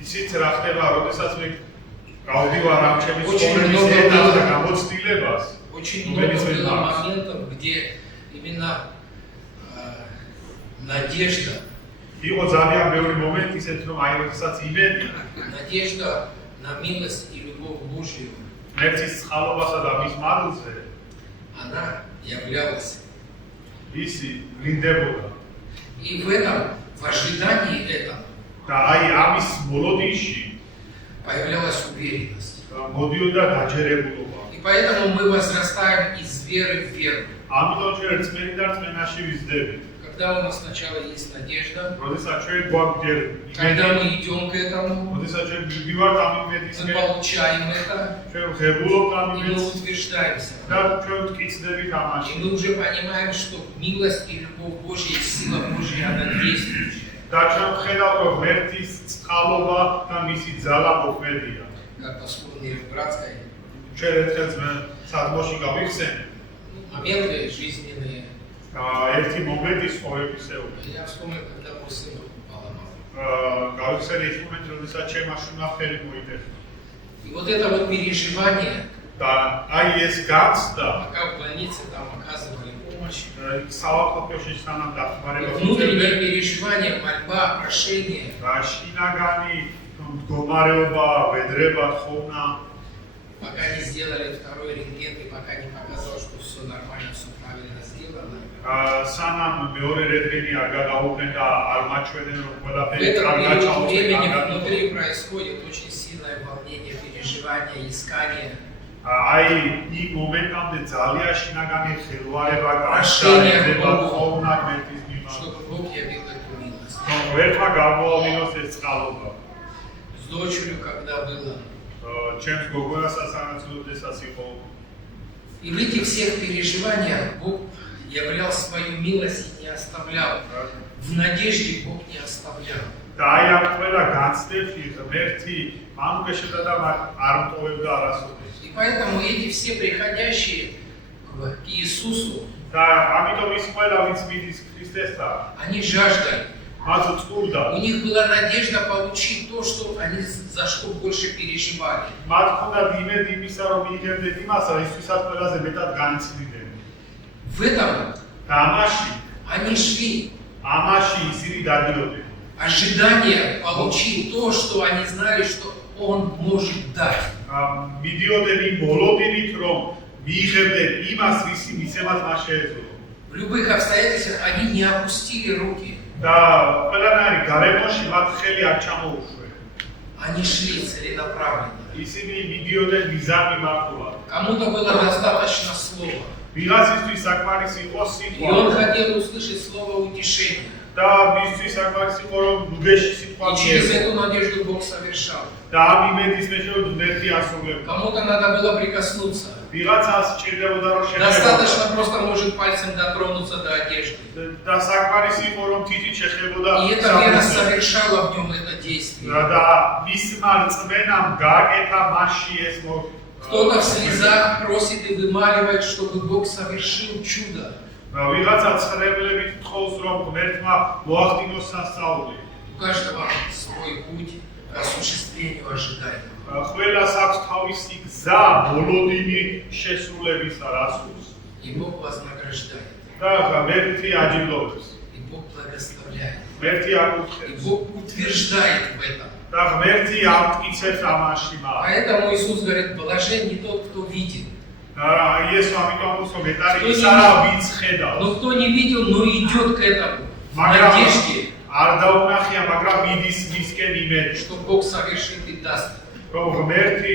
ისიც რა ხდება, როდესაც მე გავდივარ ამ ჩემი Очень ცხოვრების много ეტაპს და было. გამოცდილებას, очень много было моментов, где именно надежда, იყო ძალიან ბევრი მომენტი ისეთ, რომ აი როდესაც იმედი надежда на милость и любовь Божью, ღმერთის წყალობასა და მის მადლზე она являлась. ისი ვლინდებოდა. И в этом, в ожидании этого, და აი ამის მოლოდინში появлялась уверенность. მოდიოდა დაჯერებულობა. И поэтому мы возрастаем из веры в веру. ამიტომ ჩვენ რწმენიდან რწმენაში ვიზრდებით. Когда у нас сначала есть надежда, როდესაც ჩვენ გვაქვს ჯერ когда იმედი, мы идем к этому, როდესაც ჩვენ მივდივართ ამ мы იმედისკენ, получаем это, ჩვენ ღებულობთ ამ и мы იმედს утверждаемся. და ჩვენ ვკიცდებით И ამაში. мы уже понимаем, что милость и любовь Божья и сила Божья, она действующая. და ჩვენ ვხედავთ, რომ ღმერთის წყალობა და მისი ძალა მოქმედია. Как послушали в братской, ჩვენ ერთხელ სადმოში გავიხსენეთ моменты жизненные. ერთი მომენტი ცხოვრებისეული. Я вспомнил, когда мой сын поломал. გავიხსენე ის მომენტი, როდესაც ჩემ აშუნა ხელი მოიტეხა. И вот это вот переживание, და აი ეს გაცდა пока в больнице там оказывали помощь, საავადმყოფოში სანამ и დახმარებას внутреннее უწევდნენ переживание, мольба, прошение, და შინაგანი მდგომარეობა, ვედრება, თხოვნა пока не сделали второй рентген и пока не показал, что все нормально, все правильно сделано. სანამ მეორე რენტგენი არ გადაუხდნენ და არ მაჩვენდნენ, რომ В ყველაფერი этот კარგად период ჩაუწყდა. времени внутри происходит очень сильное волнение, переживание, искание. აი იმ მომენტამდე ძალიან შინაგანი ხელვარება Прощение გაშენება Богу. თხოვნა ღმერთის მიმართ. Чтобы Бог явил эту милость. რომ ერთმა გამოავლინოს ეს წყალობა. С дочерью, когда было. ჩემს გოგონასაც ანაცვლოდესას იყო И в этих всех переживаниях Бог являл свою милость и не оставлял. В надежде Бог не оставлял. და აი ამ ყველა განცდებში ღმერთი მანუკეშედა და არ მტოვებდა არასოდეს. И поэтому эти все приходящие к Иисусу, და ამიტომ ის ყველა ვინც მიდის ქრისტესთან, они жаждали. მათ წურდა. У них была надежда получить то, что они за что больше переживали. მათ ჰქონდათ იმედი იმისა, რომ მიიღებდნენ იმას, რისთვისაც ყველაზე მეტად განიცდიდნენ. В этом და ამაში они шли. ისინი დადიოდნენ. Ожидание получить то, что они знали, что он может дать. მიდიოდნენ იმ მოლოდინით, რომ მიიღებდნენ იმას, რისი მისცემად მას შეეძლო. В любых обстоятельствах они не опустили руки. და ყველანაირი გარემოში მათ ხელი არ ჩამოუშვეს. Они шли целенаправленно. ისინი მიდიოდნენ მიზანი მართულად. Кому-то было достаточно слова. ვიღაცისთვის საკმარისი იყო И он სიტყვა. хотел услышать слово утешения. და მისთვის საკმარისი იყო, რომ ნუგეში სიტყვა И через მიიღო. эту надежду Бог совершал. და ამ იმედის მეშვეობით ღმერთი ასრულებდა. Кому-то надо было прикоснуться. ვიღაცას სჭირდებოდა, რომ შეხედა. Достаточно просто может пальцем дотронуться до одежды. და საკმარისი იყო, რომ თითით შეხებოდა. И эта вера совершала в нем это действие. და მისმა რწმენამ გააკეთა მასში ეს Кто-то в слезах просит и вымаливает, чтобы Бог совершил чудо. ვიღაცა ცხრებლებით თხოვს, რომ ღმერთმა მოახდინოს სასწაული. У каждого свой путь к осуществлению ожидаемого. ყველას აქვს თავისი გზა მოლოდინი შესრულებისა რასულს. И Бог вознаграждает. და ღმერთი აჯილდოვებს. И Бог благословляет. ღმერთი И აკურთხებს. Бог утверждает в этом. და ღმერთი ამტკიცებს ამაში მას. Поэтому Иисус говорит, блажен не тот, кто видит. და იესო ამიტომ უსო მეტარი ის არა ვინც ხედავს. Но кто не видел, но идет к этому. В მაგრამ надежде, არ დაუნახია, მაგრამ მიდის მისკენ იმედში, что Бог совершит и даст. რომ ღმერთი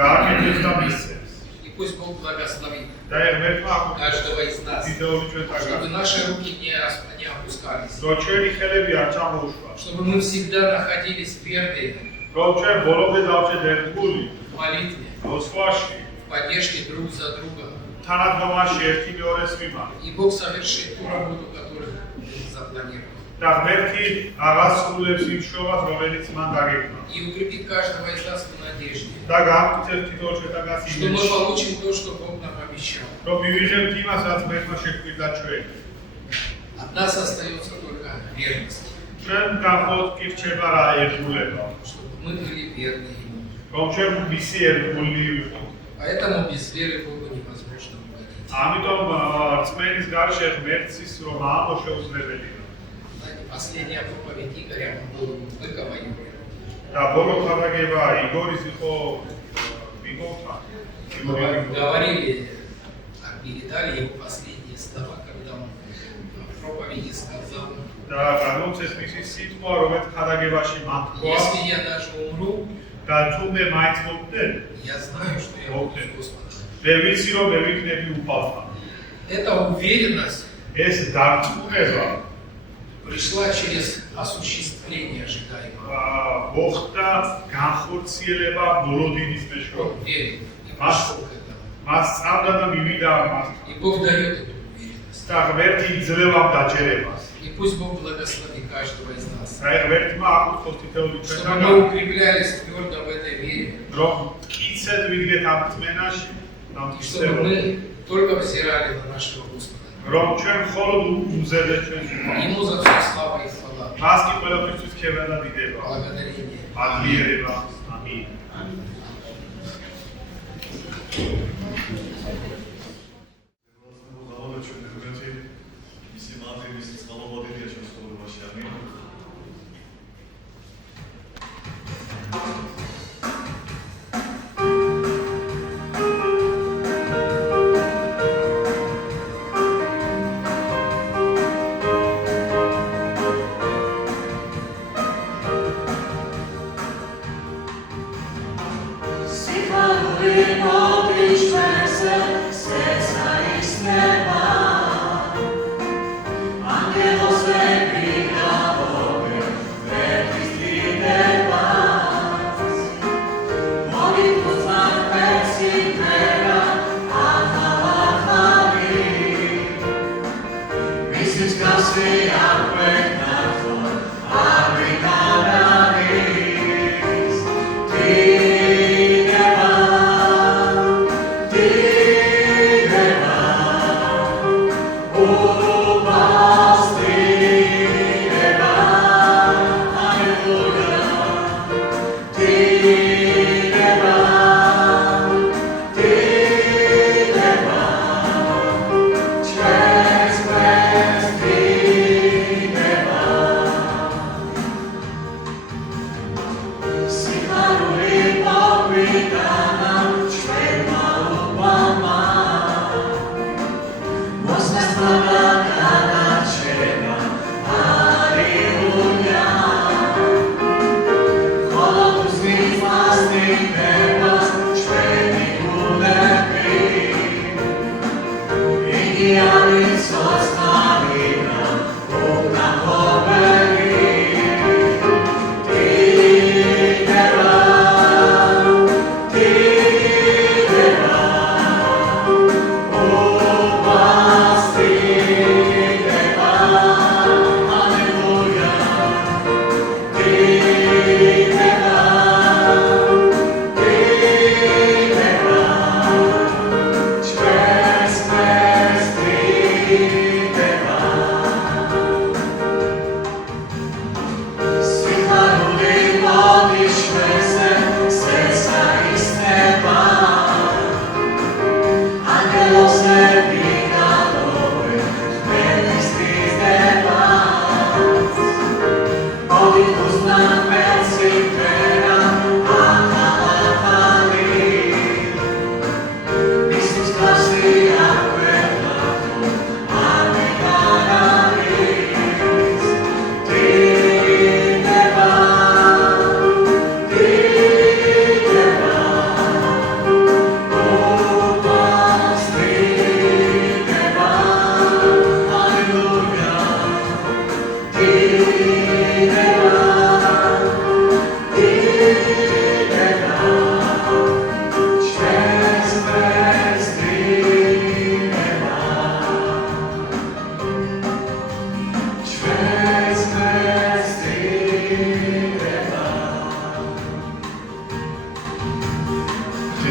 გააკეთებს და მისცემს. И пусть Бог благословит და ღმერთმა აკურთხებს каждого из нас, დიდეული ჩვენთაგან. чтобы наши руки не опускались, რომ ჩვენი ხელები არ ჩამოუშვას. чтобы мы всегда находились верными რომ ჩვენ ბოლომდე დავჭერთ ერთგული, в молитве, მოსვაში, в поддержке друг за друга. თანადგომაში ერთი მეორეს მიმართ. И Бог совершит ту работу, которую запланировал. და ღმერთი აღასრულებს იმ შრომას, რომელიც მან დაგეგმა. И укрепит каждого из нас в надежде, და გააკეთებს თითოეულ ჩვენთაგანს что мы იმედში, получим то, что Бог нам обещал. რომ მივიღებთ იმას, რაც ღმერთმა შეგვიძლია ჩვენ. От нас остается только верность, ჩვენ გახოთ კი რჩება რა ერთგულება, чтобы мы были верны Ему. რომ ჩვენ მისი ერთგული ვიყოთ. Поэтому без веры Богу невозможно угодить. ამიტომ რწმენის გარშე ღმერთის რომ აამო შეუძლებელია. Знаете, последняя проповедь Игоря был Быкова Юрия. და ბოლო ხარაგება იგორის იყო ვიგოთან. Говорили, передали его последние слова, когда он в проповеди сказал, და განმოცეს მისი სიტყვა, რომელიც ხარაგებაში მან თქვა если я даже умру, და თუმე მაინც მოვდენ, я знаю, что я буду с Господом. მე ვიცი რომ მე ვიქნები უფალთან. Эта уверенность ეს დარწმუნება пришла через осуществление ожидаемого. მოხდა განხორციელება მოლოდინის მეშვეობით. Он верит и пошел к этому. მას წამდა და მივიდა მას. И Бог дает эту уверенность. და ღმერთი იძლევა დაჯერებას. И пусть Бог благословит каждого из нас, აი ღმერთმა აკურთხოს თითოეული чтобы ჩვენთაგან, мы укреплялись твердо в этой вере, რომ მტკიცედ ვიგდეთ ამ წმენაში და и чтобы მტკიცებოდ, мы только взирали на нашего Господа. რომ ჩვენ მხოლოდ უზრდეთ ჩვენს უფალს. Ему за все слава и хвала, მას კი ყველაფრისთვის ქება და დიდება. благодарение. მადლიერება. ამინ. Сихалуй, молчи.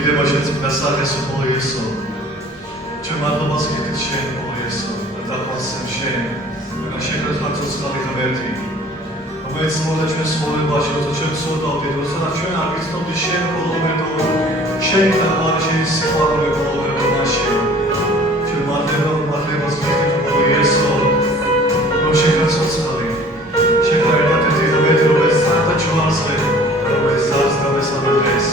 დიდება შეწმინდა სახესო ბოლო იესო ჩვენ მადლობას გითხრით შენ ბოლო იესო და დაფასებ შენ და შეკრეთ ხალხი ღმერთი რომელიც მოდა ჩვენ ცხოვრებაში როცა ჩვენ ვცოდავდით როცა ჩვენ არ ვიცნობდით შენ ბოლო ღმერთო შენ და შენი სიყვარული ბოლო ღმერთო მაშინ ჩვენ მადლობას გითხრით ბოლო იესო რომ შეკრეთ ხალხი შეკრეთ ერთერთი ღმერთი რომელიც საერთო ჩვენზე რომელიც ზარს და მესამედრეს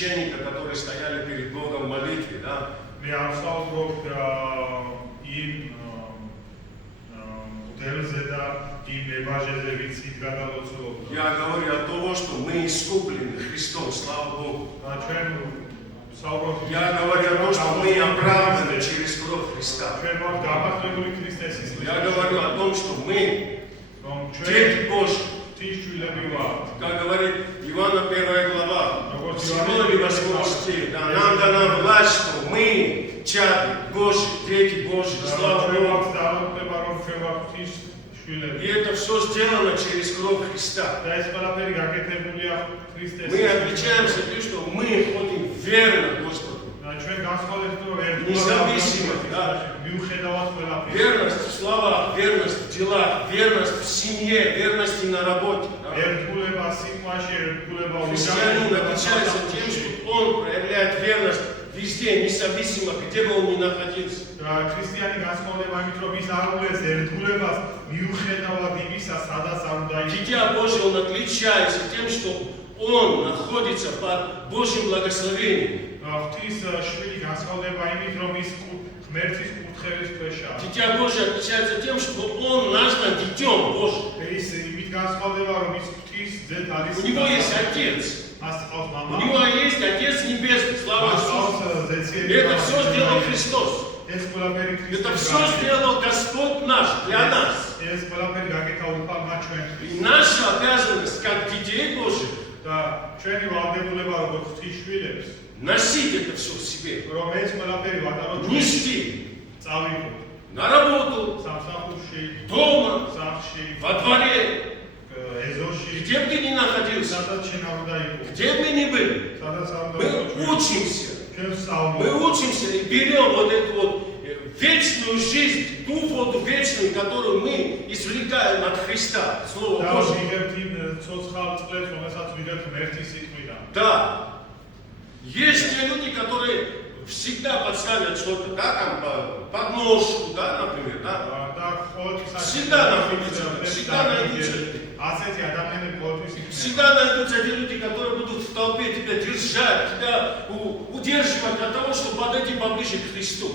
священника, которые стояли перед Богом в молитве, да? იმ მოდელზე და იმ ებაჟეზე, ვინც იქ გადალოცულობდა. Я говорю о том, что мы искуплены Христом, слава Богу. ჩვენ საუბრობთ Я говорю о том, что мы оправданы через кровь Христа. ჩვენ ვართ გამართლებული ქრისტეს სისხლით. Я говорю о том, что мы რომ ჩვენ дети Божьи. თიშვილები ვართ. Как говорит Иоанна 1 глава, 7 или 8 стих, да, нам дана власть, что мы чады Божьи, дети Божьи, слава Богу. И это все сделано через кровь Христа. Мы отвечаем за то, что мы ходим верно Господу. Независимо, да. Верность в словах, верность в делах, верность в семье, верность на работе. Да. Христианин отличается тем, что он проявляет верность везде, независимо, где бы он ни находился. Дитя Божие, он отличается тем, что он находится под Божьим благословением. Дитя Божие отличается тем, что он назван Детем Божьим. У него есть Отец. У него есть Отец Небесный, слава Иисусу. И это все сделал Христос. Это все сделал Господь наш для нас. И наша обязанность, как детей Божьих, носить это все в себе. Нести. На работу, дома, во дворе. Где бы ты ни находился, где бы ни был, мы учимся. Мы учимся и берем вот эту вот вечную жизнь, ту воду вечную, которую мы извлекаем от Христа, Слово Божие. Да. Есть те люди, которые всегда подставят что-то, да, там, подножку, да, например, да. Всегда находятся, всегда найдутся. Всегда найдутся те люди, которые будут в толпе тебя держать, тебя удерживать для того, чтобы подойти поближе к Христу.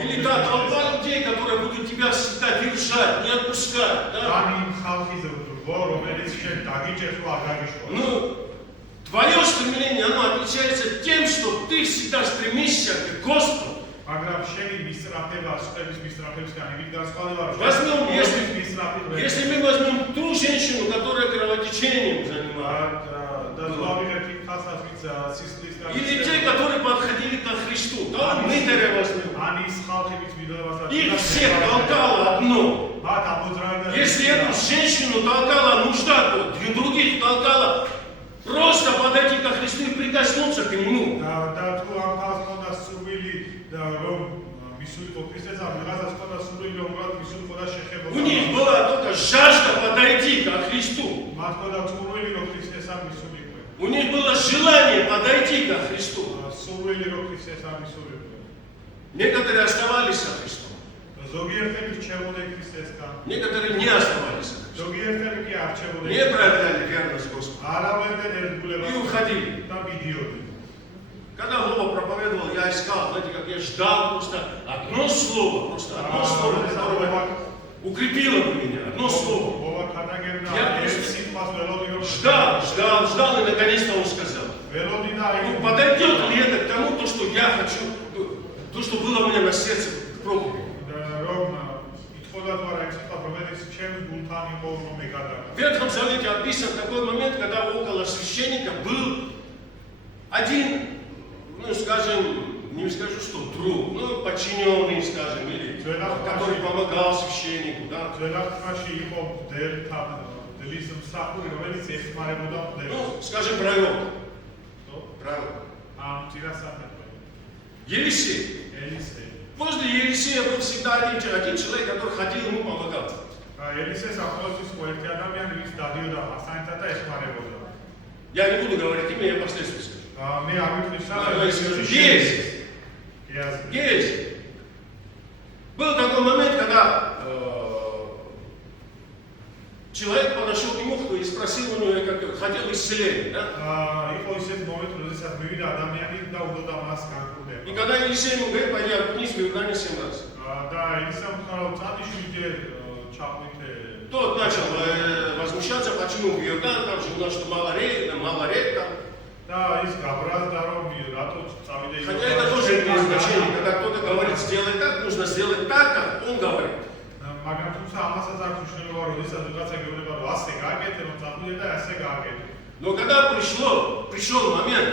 Или та толпа людей, которые будут тебя всегда держать, не отпускать. Да? Ну, твое стремление, оно отличается тем, что ты всегда стремишься к Господу. Возьмем, если мы возьмем ту женщину, которая кровотечением занимается, или те, которые подходили ко Христу, да, мытаря возьмем, их всех толкало одно. Если эту женщину толкала нужда, то других толкала просто подойти ко Христу и прикоснуться к Нему. У них была только жажда подойти ко Христу. У них было желание подойти ко Христу. Некоторые оставались со Христом. Некоторые не оставались со Христом. Не проявляли верность Господу. И уходили. Когда Вова проповедовал, я искал, знаете, как я ждал просто одно слово, которое укрепило бы меня, одно слово. Я просто ждал, и наконец-то он сказал. Ну, подойдет ли это к тому, то, что я хочу, то, что было у меня на сердце к проповеди? В Ветхом Завете описан такой момент, когда около священника был один, ну, скажем, не скажу, что друг, ну, подчиненный, скажем, или который помогал священнику, да. Ну, скажем, пророк. Елисей. Возле Елисея был всегда один человек, который ходил ему помогал. Я не буду говорить имя, я последствия скажу. Есть. Был такой момент, когда человек подошел к нему и спросил у него, как хотел исцеления, да? იყო ისეთ მომენტი, როდესაც მივიდა ადამიანი და უდოდა მას განკურნება. И когда Елисей ему говорит, пойди окунись в Иордане 7 раз. და ისამ ხარო წადიშვიდე ჩაყვით Тот начал возмущаться, почему в Иордан, там же у нас что мало рек там. და ის გაბრაზდა რომ რატო წავიდა Хотя это тоже имеет значение, когда кто-то говорит, сделай так, нужно сделать так, как он говорит. მაგრამ თუმცა ამასაც აქვს მნიშვნელობა, როდესაც ვიღაცა გეუბნება რომ ასე გააკეთე, რომ წავიდე და ასე გააკეთე. Но когда пришел момент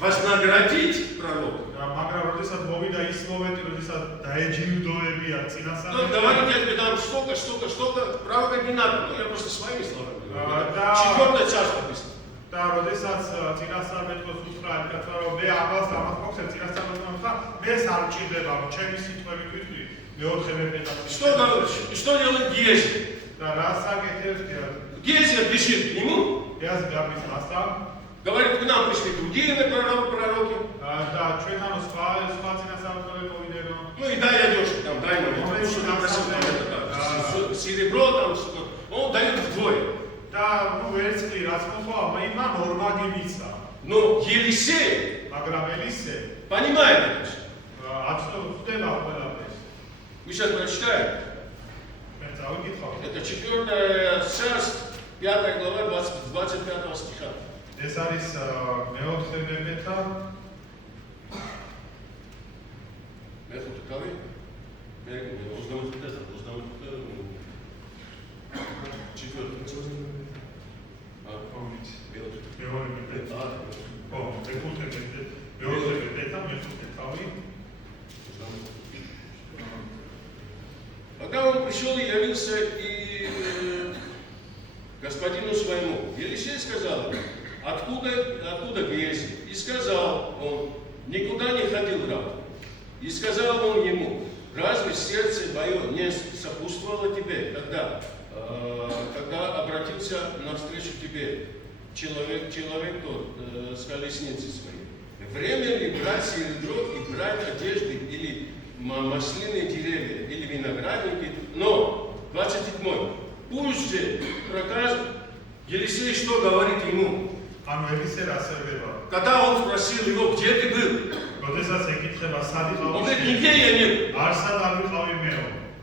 вознаградить пророка, მაგრამ როდესაც მოვიდა ის მომენტი, როდესაც დაეჯილდოებია ну, წინასწარ говорит, я тебе дам столько, пророка не надо, ну, я просто своими словами говорю. Да. 4 царство написано. და როდესაც წინასწარ მეტყოს უთხრა კაცმა რომ მე ამას მოგცემ წინასწარ მომხდა მე არ მჭირდება რომ ჩემი სიტყვები ვიტყვი მეოთხე მეფეთა Что делает Гези? და რას აკეთებს Гези пишет ему, ეს გაბის მასთან говорит, к нам пришли другие пророки. და ჩვენთან სხვა წინასწარმეტყველები მოვიდენო Ну и дай одежду, там, дай мне, потому что ты просил там это, да, серебро, там, что-то. Он дает вдвое. და ნუ ერთხელ რაც მოხდა იმან ორმაგი მისცა Но Елисей მაგრამ ელისე понимает это. აწვდება ყველაფერს Мы сейчас прочитаем. მე წავიკითხავ Это 4 Царств, 5 глава, 25 стиха. ეს არის მეოთხე მეფეთა Мეხუთე თავი. მე 25-ზე, 4 მეორე მეფეთა ო მეხუთე მეფეთა მეორე მეფეთა მეხუთე თავი Когда он пришел и явился и господину своему, Елисей сказал, откуда Гези? И сказал он, никуда не ходил раб. И сказал он ему, разве сердце мое не сопутствовало тебе, когда обратился навстречу тебе человек тот с колесницей своей? Время ли брать серебро и брать одежды или маслины деревья или виноградники? Но, 27. Пусть же прокажет. Елисей что говорит ему? Когда он спросил его, где ты был? Он говорит, нигде я не был.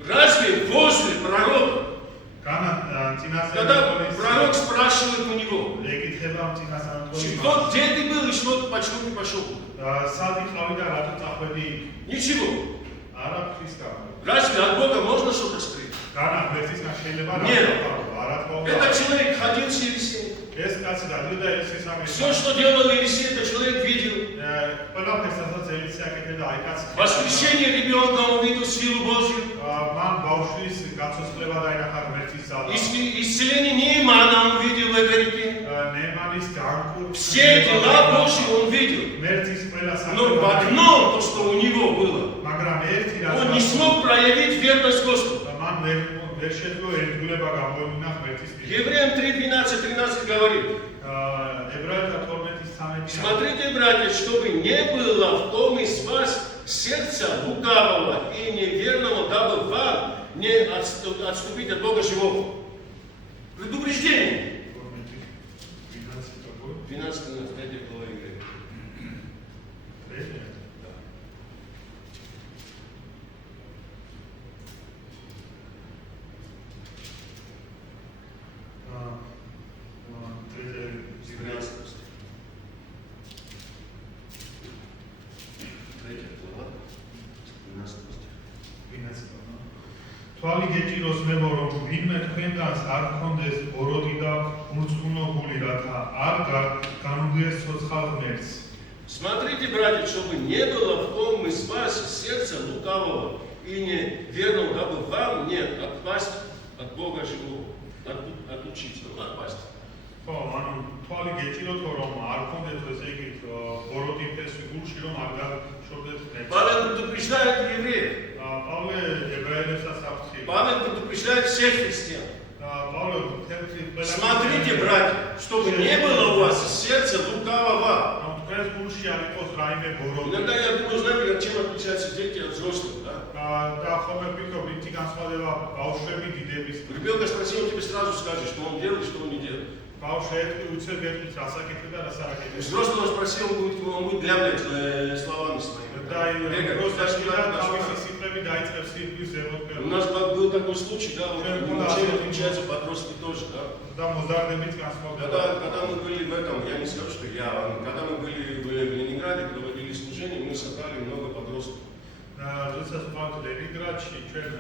Разве возле пророка? Когда пророк спрашивает у него, что, где ты был и что, почему ты пошел? Ничего. Разве от Бога можно что-то скрыть? Нет. Этот человек ходил с Елисеем. Все, что делал Елисей, этот человек видел. Воскрешение ребенка он увидел силу Божью. Исцеление Неймана он видел в этой реке. Все дела Божьи он видел. Но в одном, то, что у него было, он не смог проявить верность Господу. Евреям 3:12-13 говорит, смотрите, братья, чтобы не было в том из вас сердца лукавого и неверного, дабы вам не отступить от Бога живого. Предупреждение. 12-13, 3 глава Евреев. თვალი გეჭიროს მებო რომ ვინმე თქვენგანს არ გქონდეს ბოროტი და ურწმუნოებული რათა არ განუღიეს ცოცხალ ღმერთს. Смотрите, братья, чтобы не было в ком из вас сердца лукавого и неверного, дабы вам не отпасть от Бога живого, отучить, отпасть. თვალი გეჭიროთ რომ არ გქონდეთ ესე იგი ბოროტი ფესვი გულში რომ არ გაშორდეთ ღმერთს. Павел предупреждает евреев. პავლე ებრაელებსაც აქვს. Павел предупреждает всех христиан. Павел Смотрите, братья, чтобы не было у вас сердца лукавого. თქვენს გულში არ იყოს რაიმე ბოროტი. Иногда я думаю, знаете, чем отличаются дети от взрослых, да? და ხოლმე ვფიქრობ, ითი განსხვავდება ბავშვები დიდების. Ребенка спроси, он тебе сразу скажет, что он делает, что он не делает. ბავშვი ერთი უცებ გეტყვით რას აკეთებ და რას არ აკეთებ. Взрослого спроси, он будет лямлять словами своими. და თავისი სიტყვები დაიწყებს სიტყვის ზემოქმედებას. У нас был такой случай, да, чем отличаются подростки тоже, да? და მოზარდებით განსხვავდება. Когда мы были в этом, я не скажу, что я, когда мы были в Ленинграде, проводили служение, мы собрали много подростков. როდესაც ვიყავთ ლენინგრადში, ჩვენ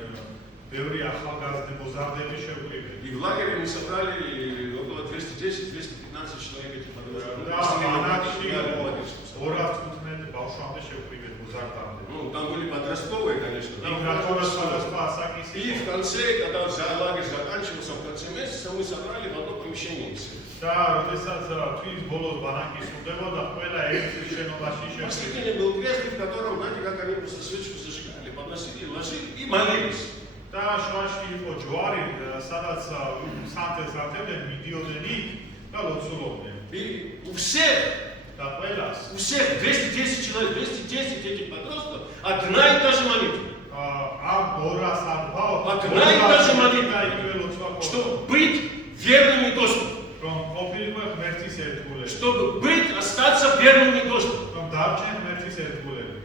ბევრი ახალგაზრდა მოზარდები შევხვდით. И в лагере мы собрали около 210-215 человек этих подростков. და ანაკში 215 ბავშვამდე შევხვდით მოზარდამდე. Ну, там были подростковые, конечно. იქ რატომ სხვადასხვა ასაკის И в конце, когда лагерь заканчивался, в конце месяца, мы собрали в одно помещение. და როდესაც თვის ბოლოს ბანაკი სრულდებოდა, ყველა ერთ შენობაში შევხვდით. Посредине был крест, в котором, знаете, как они просто свечку зажигали, подносили, ложили и молились. და შუაში იყო ჯვარი, სადაც სანთელს ატევდნენ, მიდიოდნენ და ლოცულობდნენ. И у всех და ყველას 210 человек, 210 этих подростков, одна и та же молитва. ამ 200 ბავშვს Одна и та же молитва. Чтобы быть верными Господу. რომ ყოფილიყო ღმერთის ერთგულები. Чтобы быть, остаться верными Господу. რომ დარჩენ ღმერთის ერთგულები.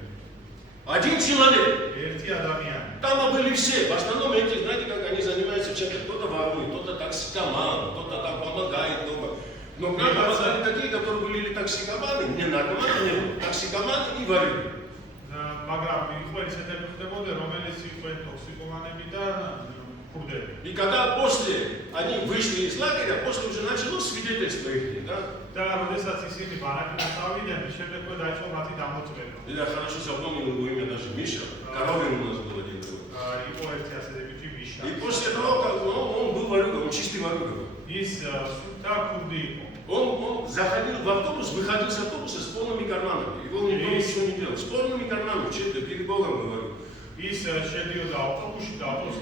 Один человек. ერთი ადამიანი. Там были все. В основном эти, знаете, как они занимаются чем-то. Кто-то ворует, кто-то токсикоман, кто-то там помогает дома. Но к нам попадали такие, которые были или токсикоманы, не наркоманы, не токсикоманы и воры. მაგრამ იყო ისეთები ხდებოდა, რომელიც იყვნენ ტოქსიკომანები და ხურდები. И когда после они вышли из лагеря, после уже началось свидетельство их, да? და როდესაც ისინი ბანაკიდან წავიდნენ, შემდეგ დაიწყო მათი დამოწმება. Я хорошо запомнил его имя даже Миша. Коровин у нас был один такой. იყო ერთი ასეთებითი მიშა. И после того, как он был ворюга, он чистый ворюга. ის სულთა ხურდი იყო. Он заходил в автобус, выходил с автобуса с полными карманами. Его никто ничего не делал. С полными карманами, честно, перед Богом говорю. ის შედიოდა ავტობუსში და ავტობუსში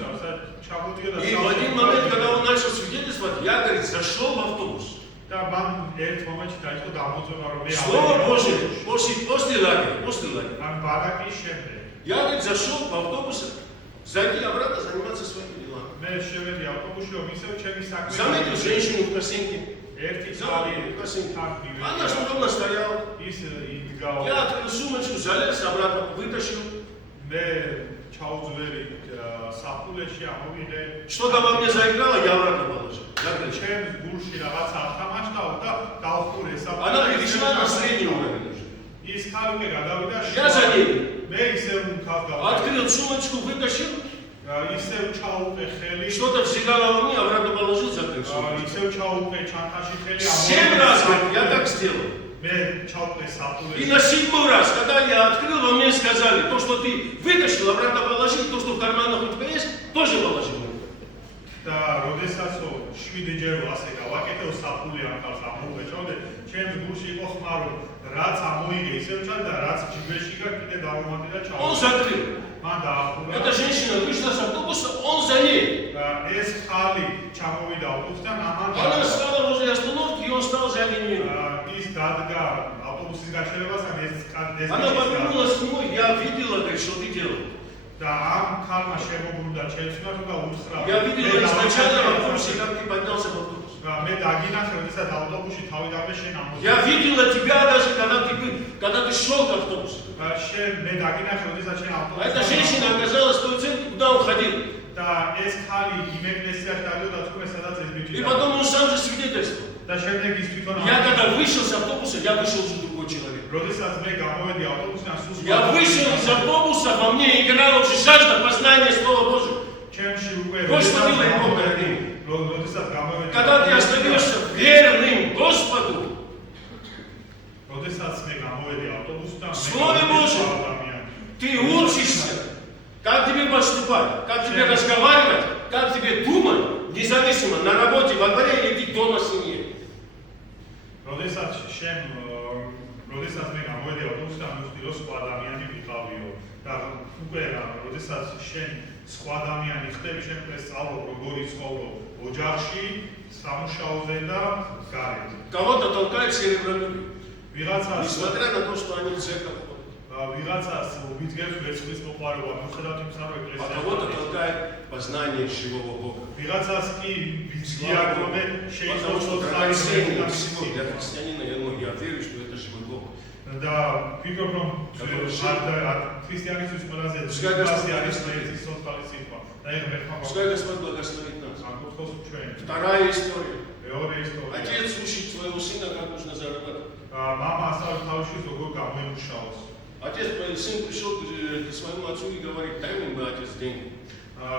ჩამოდიოდა. И в один момент, когда он начал свидетельствовать, я, говорит, зашел в автобус. და მან ერთ მომენტში დაიწყო დამოწმება, რომ მე Слово Божие, после лагеря. ამ ბანაკის შემდეგ. Я, говорит, зашел в автобус, зайти обратно заниматься своими делами. მე შევედი ავტობუსში, რომ ისევ ჩემი საქმე. Заметил женщину в косинке. ერთი ძალი в косинке. თარგმნი. Она удобно стояла. ის იდგა. Я открыл сумочку, залез обратно, вытащил. მე ჩაუძვერი საფულეში ამოვიდე. Что-то во мне заиграло, я обратно положил. ჩემს გულში რაღაც ათამაშდაო და დავხურე საფულე. Она перешла на средний уровень уже. ის ხალხი გადავიდა. Я за ней. მე ისევ მქავდა. Открыл сумочку, вытащил. ისევ ჩაუყე ხელი. Что-то взяла во мне, обратно положил, закрыл сумочку. ისევ ჩაუყე ჩანთაში ხელი. 7 раз я так сделал. მე ჩაუყე საფულეში. И на 7-й раз, когда я открыл, во мне сказали, то, что ты вытащил, обратно положил, то, что в карманах у тебя есть, тоже положил. და როდესაც 7-ჯერ ასე გავაკეთე, საფული ამ ხალხს ამოვეჭოდე, ჩემს გულში იყო ხმა, რომ რაც ამოიგე ისევ ჩა და რაც ჯიბეში გა კიდე დავუმატე და Он ჩაუყე. закрыл. მან დაახურა. Эта женщина вышла с автобуса, он за ней. ეს ხალი ჩამოვიდა ავტობუსთან, ამან Она стала возле остановки, и он стал за ней. ის დადგა ავტობუსის გაჩერებასთან ეს Она повернулась к нему, я видела, говорит, что ты делал. და ამ ხალმა შემოbrუნდა ჩემსმა და უთხრა. Я видела изначально в автобусе, как ты поднялся в автобус. მე დაგინახე, როდესაც ავტობუსში თავიდანვე შენ ამოდი. Я видела тебя даже, когда ты шел к автобусу. შენ მე დაგინახე, როდესაც შენ А ავტობუსში. эта женщина оказалась в той церкви, куда он ходил. და ეს ხალი იმ ეკლესიაში დავიდა თქო სადაც ეს ბიჭი. И потом он сам же свидетельствовал. და შემდეგ ის თვითონ Я когда вышел с автобуса, я вышел уже другой человек. როდესაც მე გამოვედი ავტობუსიდან სულ Я вышел из автобуса, во мне играла уже жажда познания Слова Божьего. ჩემში უკვე Господи, Бога один. როდესაც გამოვედი. Когда ты остаешься верным Господу, როდესაც მე გამოვედი ავტობუსიდან Слове Божьем ты учишься, как тебе поступать, как тебе разговаривать, как тебе думать, независимо на работе, во дворе или ты дома в семье. როდესაც მე გამოვედი ავტობუსიდან მივხვდი რომ სხვა ადამიანი ვიყავიო და უკვე როდესაც შენ სხვა ადამიანი ხდები შენ უკვე სწავლობ როგორ იცხოვრო ოჯახში, სამუშაოზე და გარეთ. Кого-то толкает серебролюбие. ვიღაცას Несмотря на то, что они в церковь ходят. ვიღაცას ვიძგებს ვერცხლის მოყვარება, მიუხედავად იმისა, რომ А ეკლესია кого-то толкает познание живого Бога. ვიღაცას კი ვიძგია რომ Потому что драгоценнее всего для христианина, я верю, что это живой Бог. და ვფიქრობ რომ ქრისტიანისთვის ყველაზე Пускай ძვირფასი Господь არის благословит. ეს სიტყვა და ეხლა მე ხომ Пускай Господь благословит нас. აკუთხოვს ჩვენ Вторая история. მეორე ისტორია Отец учит своего сына, как нужно зарабатывать. მამა ასწავლის თავში როგორ გამოიმუშაოს Отец, сын пришел к своему отцу и говорит, дай мне, отец, деньги.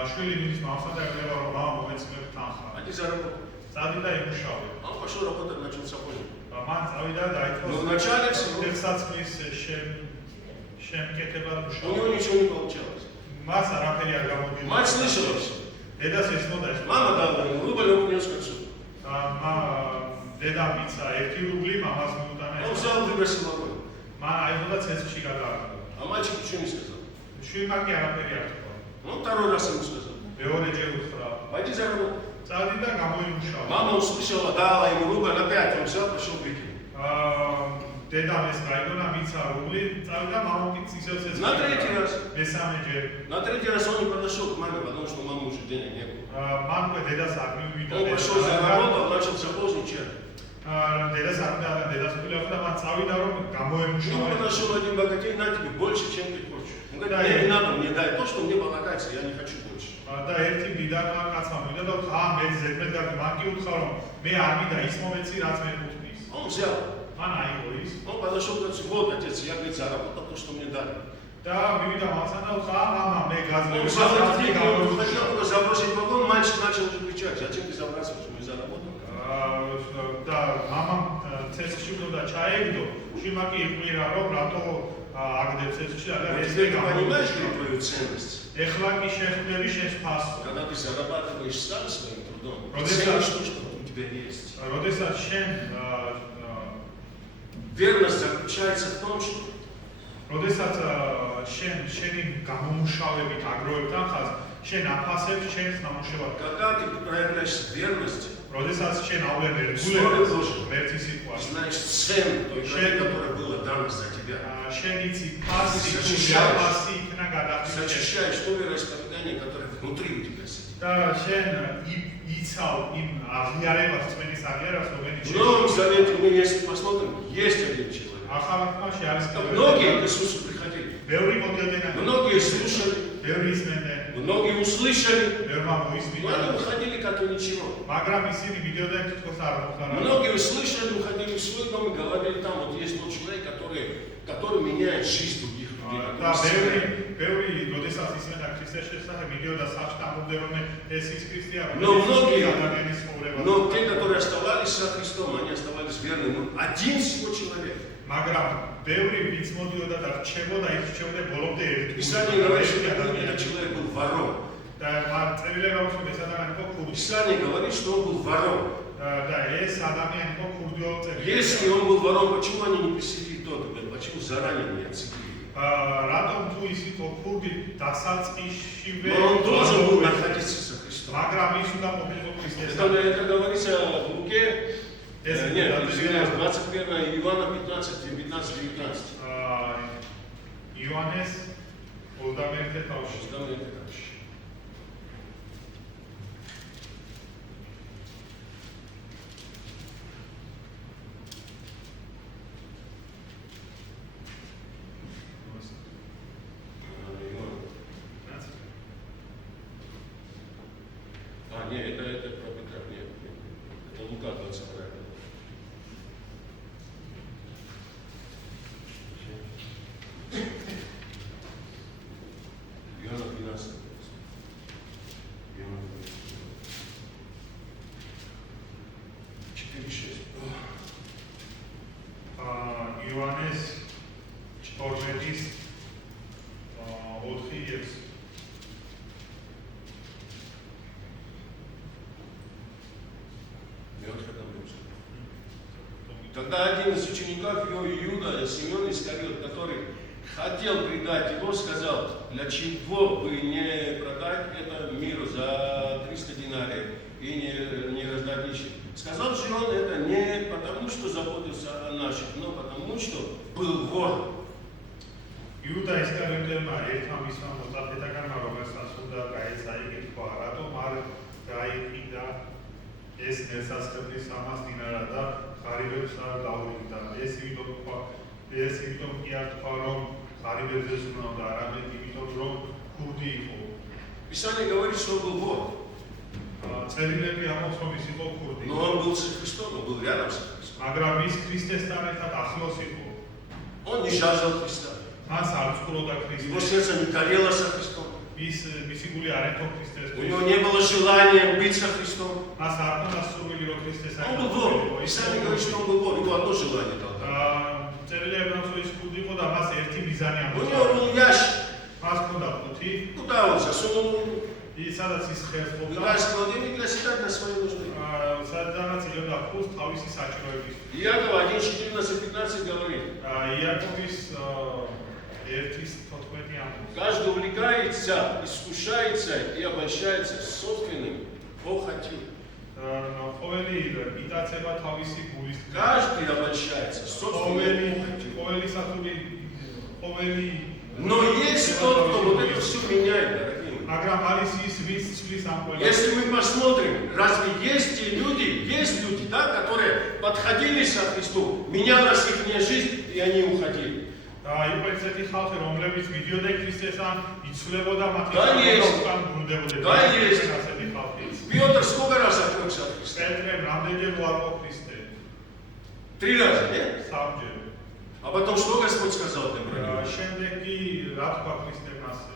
შვილი მიდის მამასთან და ეხება რომ მამა მომეცმებ თანხა Отец заработал. წადი და იმუშავე А он пошел работать, начал сапожник. მან წავიდა და Ну, вначале всего ერთსაცმლის შემკეთებად у მუშაობდა него ничего не получалось. მას არაფერი არ გამოდიოდა Мать слышала все. დედას ესმოდა ეს Мама дала ему рубль, он принес к отцу. დედა მიცა 1 რუბლი მამას მიუტანა Он взял, выбросил в огонь. მან აიღო და ცეცხლში გადააგდო А мальчик ничего не сказал. შვილმა კი არაფერი არ თქვა Ну, второй раз ему сказал. მეორეჯერ უთხრა Пойди заработай. წადი და გამოიმუშავა Мама услышала, дала ему рубль, опять он взял, пошел выкинул. დედამ ეს გაიგონა მიცა რუბლი წავიდა მამამ კი ისევ ცეცხლში На третий раз. მესამეჯერ На третий раз он не подошел к маме, потому что у мамы уже денег не было. მან უკვე დედას არ მივიდა Он пошел заработал, начал сапожничать. დედას არ მივიდა დედას უთხრა და მან წავიდა რომ Ну, გამოემუშავა подошел один богатей, на тебе больше, чем ты хочешь. Он говорит, Да, мне я- не надо, мне дай то, что мне полагается, я не хочу больше. და ერთი მდიდარმა კაცმა მივიდა და მე ზედმეტ გაგი მან კი უთხრა რომ მე არ მინდა ის მომეცი რაც მე მუთმის Он взял. მან აიღო ის Он подошел к отцу, вот, отец, я, говорит, заработал то, что мне дали. და მივიდა მამასთან და უთხრა მამა მე Он გაძლევ взял эти деньги, он хотел его забросить в вагон, мальчик начал уже кричать, зачем ты забрасываешь, мы заработал. და მამამ ცეცხლში უნდა ჩაეგდო შვილმა კი იყვირა რომ რატო აგდებს ცეცხლში და Вот ეს теперь ты понимаешь ли твою ценность? ეხლა კი შეხვდები შენს ფასს Когда ты зарабатываешь сам своим трудом, ты Родился. ценишь то, что у тебя есть. როდესაც შენ Верность заключается в том, что როდესაც შენი გამომუშავებით აგროვებ თანხას შენ აფასებ შენს ნამუშევარს когда ты проявляешь верность, როდესაც შენავლენ Слово ერთგულებას Божие. მერცის ситуას знаешь цену той крови, которая была дана за тебя. შენ იცი ფასი Защищаешь. ფასი იქნა გადახდილი Защищаешь то вероисповедание, которое внутри у тебя сидит. და შენ იცავ იმ აღიარებას წმენის აღიარებას რომელიც В Новом Завете мы, если посмотрим, есть один человек. ახალ თქმაში არის Многие к Иисусу приходили. ბევრი მოდიოდნენ Многие слушали, ბევრი ისმენდნენ многие услышали, ბევრმა но მოისმინა они уходили как-то ничего. მაგრამ ისინი მიდიოდნენ თითქოს არ მოხდარა Многие услышали, уходили в свой дом и говорили, там вот есть тот человек, который меняет жизнь других людей. და ბევრი როდესაც ისმენდა ქრისტეს შესახებ მიდიოდა სახლში ამბობდნენ ეს ის ქრისტეა Но многие, ადამიანის ცხოვრება но те, которые оставались со Христом, они оставались верными. Один всего человек. მაგრამ ბევრი ვინც მოდიოდა და რჩებოდა ის რჩებოდა ბოლომდე ერთი Писание говорит, что этот человек был вором. და წერილება მოსულ ეს ადამიანი იყო ქურდი Писание говорит, что он был вором. და ეს ადამიანი იყო ქურდიო წერილი Если он был вором, почему они не пресекли тот, почему заранее не отсекли? რატომ თუ ის იყო ქურდი დასაწყისშივე Но он должен был находиться со Христом. მაგრამ ის უნდა ყოფილიყო ქრისტეს Это говорится в Луке, нет, извиняюсь, 21 Иоанна 15, 19. იოანეს 21 თავში Нет, это про Петра, нет. Это Лука 22. Иоанна 12. Иоанна 4:6. იოანეს 14-ის 4-6 Тогда один из учеников его, Иуда, Симеон Искариот, который хотел предать его, сказал, для чего бы не продать это миру за 300 динариев и не раздать нищим? Сказал же он это не потому, что заботился о наших, но потому, что был вор. იუდა ისკარიოტელმა ერთმა მისმა მოწაფეთაგანმა, რომელსაც უნდა გაეცაიგეთქვა, რატომ არ გაიყიდა ეს ნესასწრაფის 300 დინარა და ღარიბებს არ დაურიგდა. ეს იმიტომ კი არ თქვა, რომ ღარიბებზე ზრუნავდა, არამედ იმიტომ, რომ ქურდი იყო. Писание говорит, что он был вор. წერილები ამბობს, რომ ის იყო ქურდი. Но он был со Христом, он был рядом со Христом. მაგრამ ის ქრისტესთან ერთად ახლოს იყო. Он не жаждал Христа. მას არ ცქურობდა Его ქრისტეს. сердце не горело со Христом. მისი გული არ ეთო ქრისტეს. У него не было желания быть со Христом. მას არ ქონდა სურვილი, რომ ქრისტესთან Он был вор. Писание говорит, что он был вор. Его одно желание тогда. წერილები ამბობს, რომ ის ქურდი იყო და მას ერთი მიზანი У него ამბობს. был ящик. მას ქონდა ხუთი. Куда он засунул? სადაც ის ხერს Куда ყოფდა. складывал для себя, для своей нужды. სადაც იღებდა ფულს თავისი საჭიროებისთვის. Иаков 1:14-15 говорит. იაკობის 1:14 ამბობს. Каждый увлекается, искушается и обольщается собственным похотью. ყოველი იტაცება თავისი გულის. Каждый обольщается собственным похотью. Но есть тот, кто вот это все меняет, дорогие мои. მაგრამ არის ის ვის ცვლის ამ ყველას. Если мы посмотрим, разве есть люди, да, которые подходили со Христу, менялась их жизнь, и они уходили. იყო ესეთი ხალხი, რომლებიც მიდიოდა ქრისტესთან, იცვლებოდა მათი და есть. უკან ბრუნდებოდნენ. და есть. ასეთი ხალხი. Петр сколько раз отрекся от Христа? პეტრემ რამდენჯერ უარყო ქრისტე? 3 раза, нет? სამჯერ. А потом что Господь сказал им? შემდეგ კი რა თქვა ქრისტემ ასე?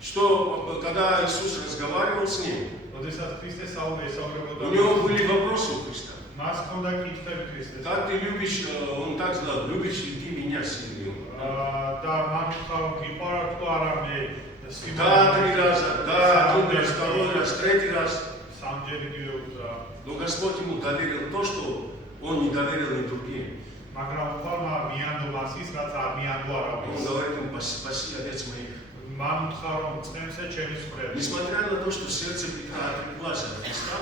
Что, когда Иисус разговаривал с ним, როდესაც ქრისტე საუბრებოდა, у него были вопросы у Христа. მას ჰქონდა კითხვები ქრისტეს. Как ты любишь, он так сказал, любишь ли ты меня сильнее? და მან თქვა, რომ გიყვარა თუ არა მე Да, 3 раза, да, 1 раз, 2 раз, 3 раз. სამჯერ იგივე უთხრა. Но Господь ему доверил то, что он не доверил и другим. მაგრამ უყარმა მიანდო მას ის, რაც არ მიანდო Он არავის. говорит ему, спаси овец моих. მან უთხრა, რომ წემსე ჩემი სხვრები. Несмотря на то, что сердце Петра отреклось от Христа,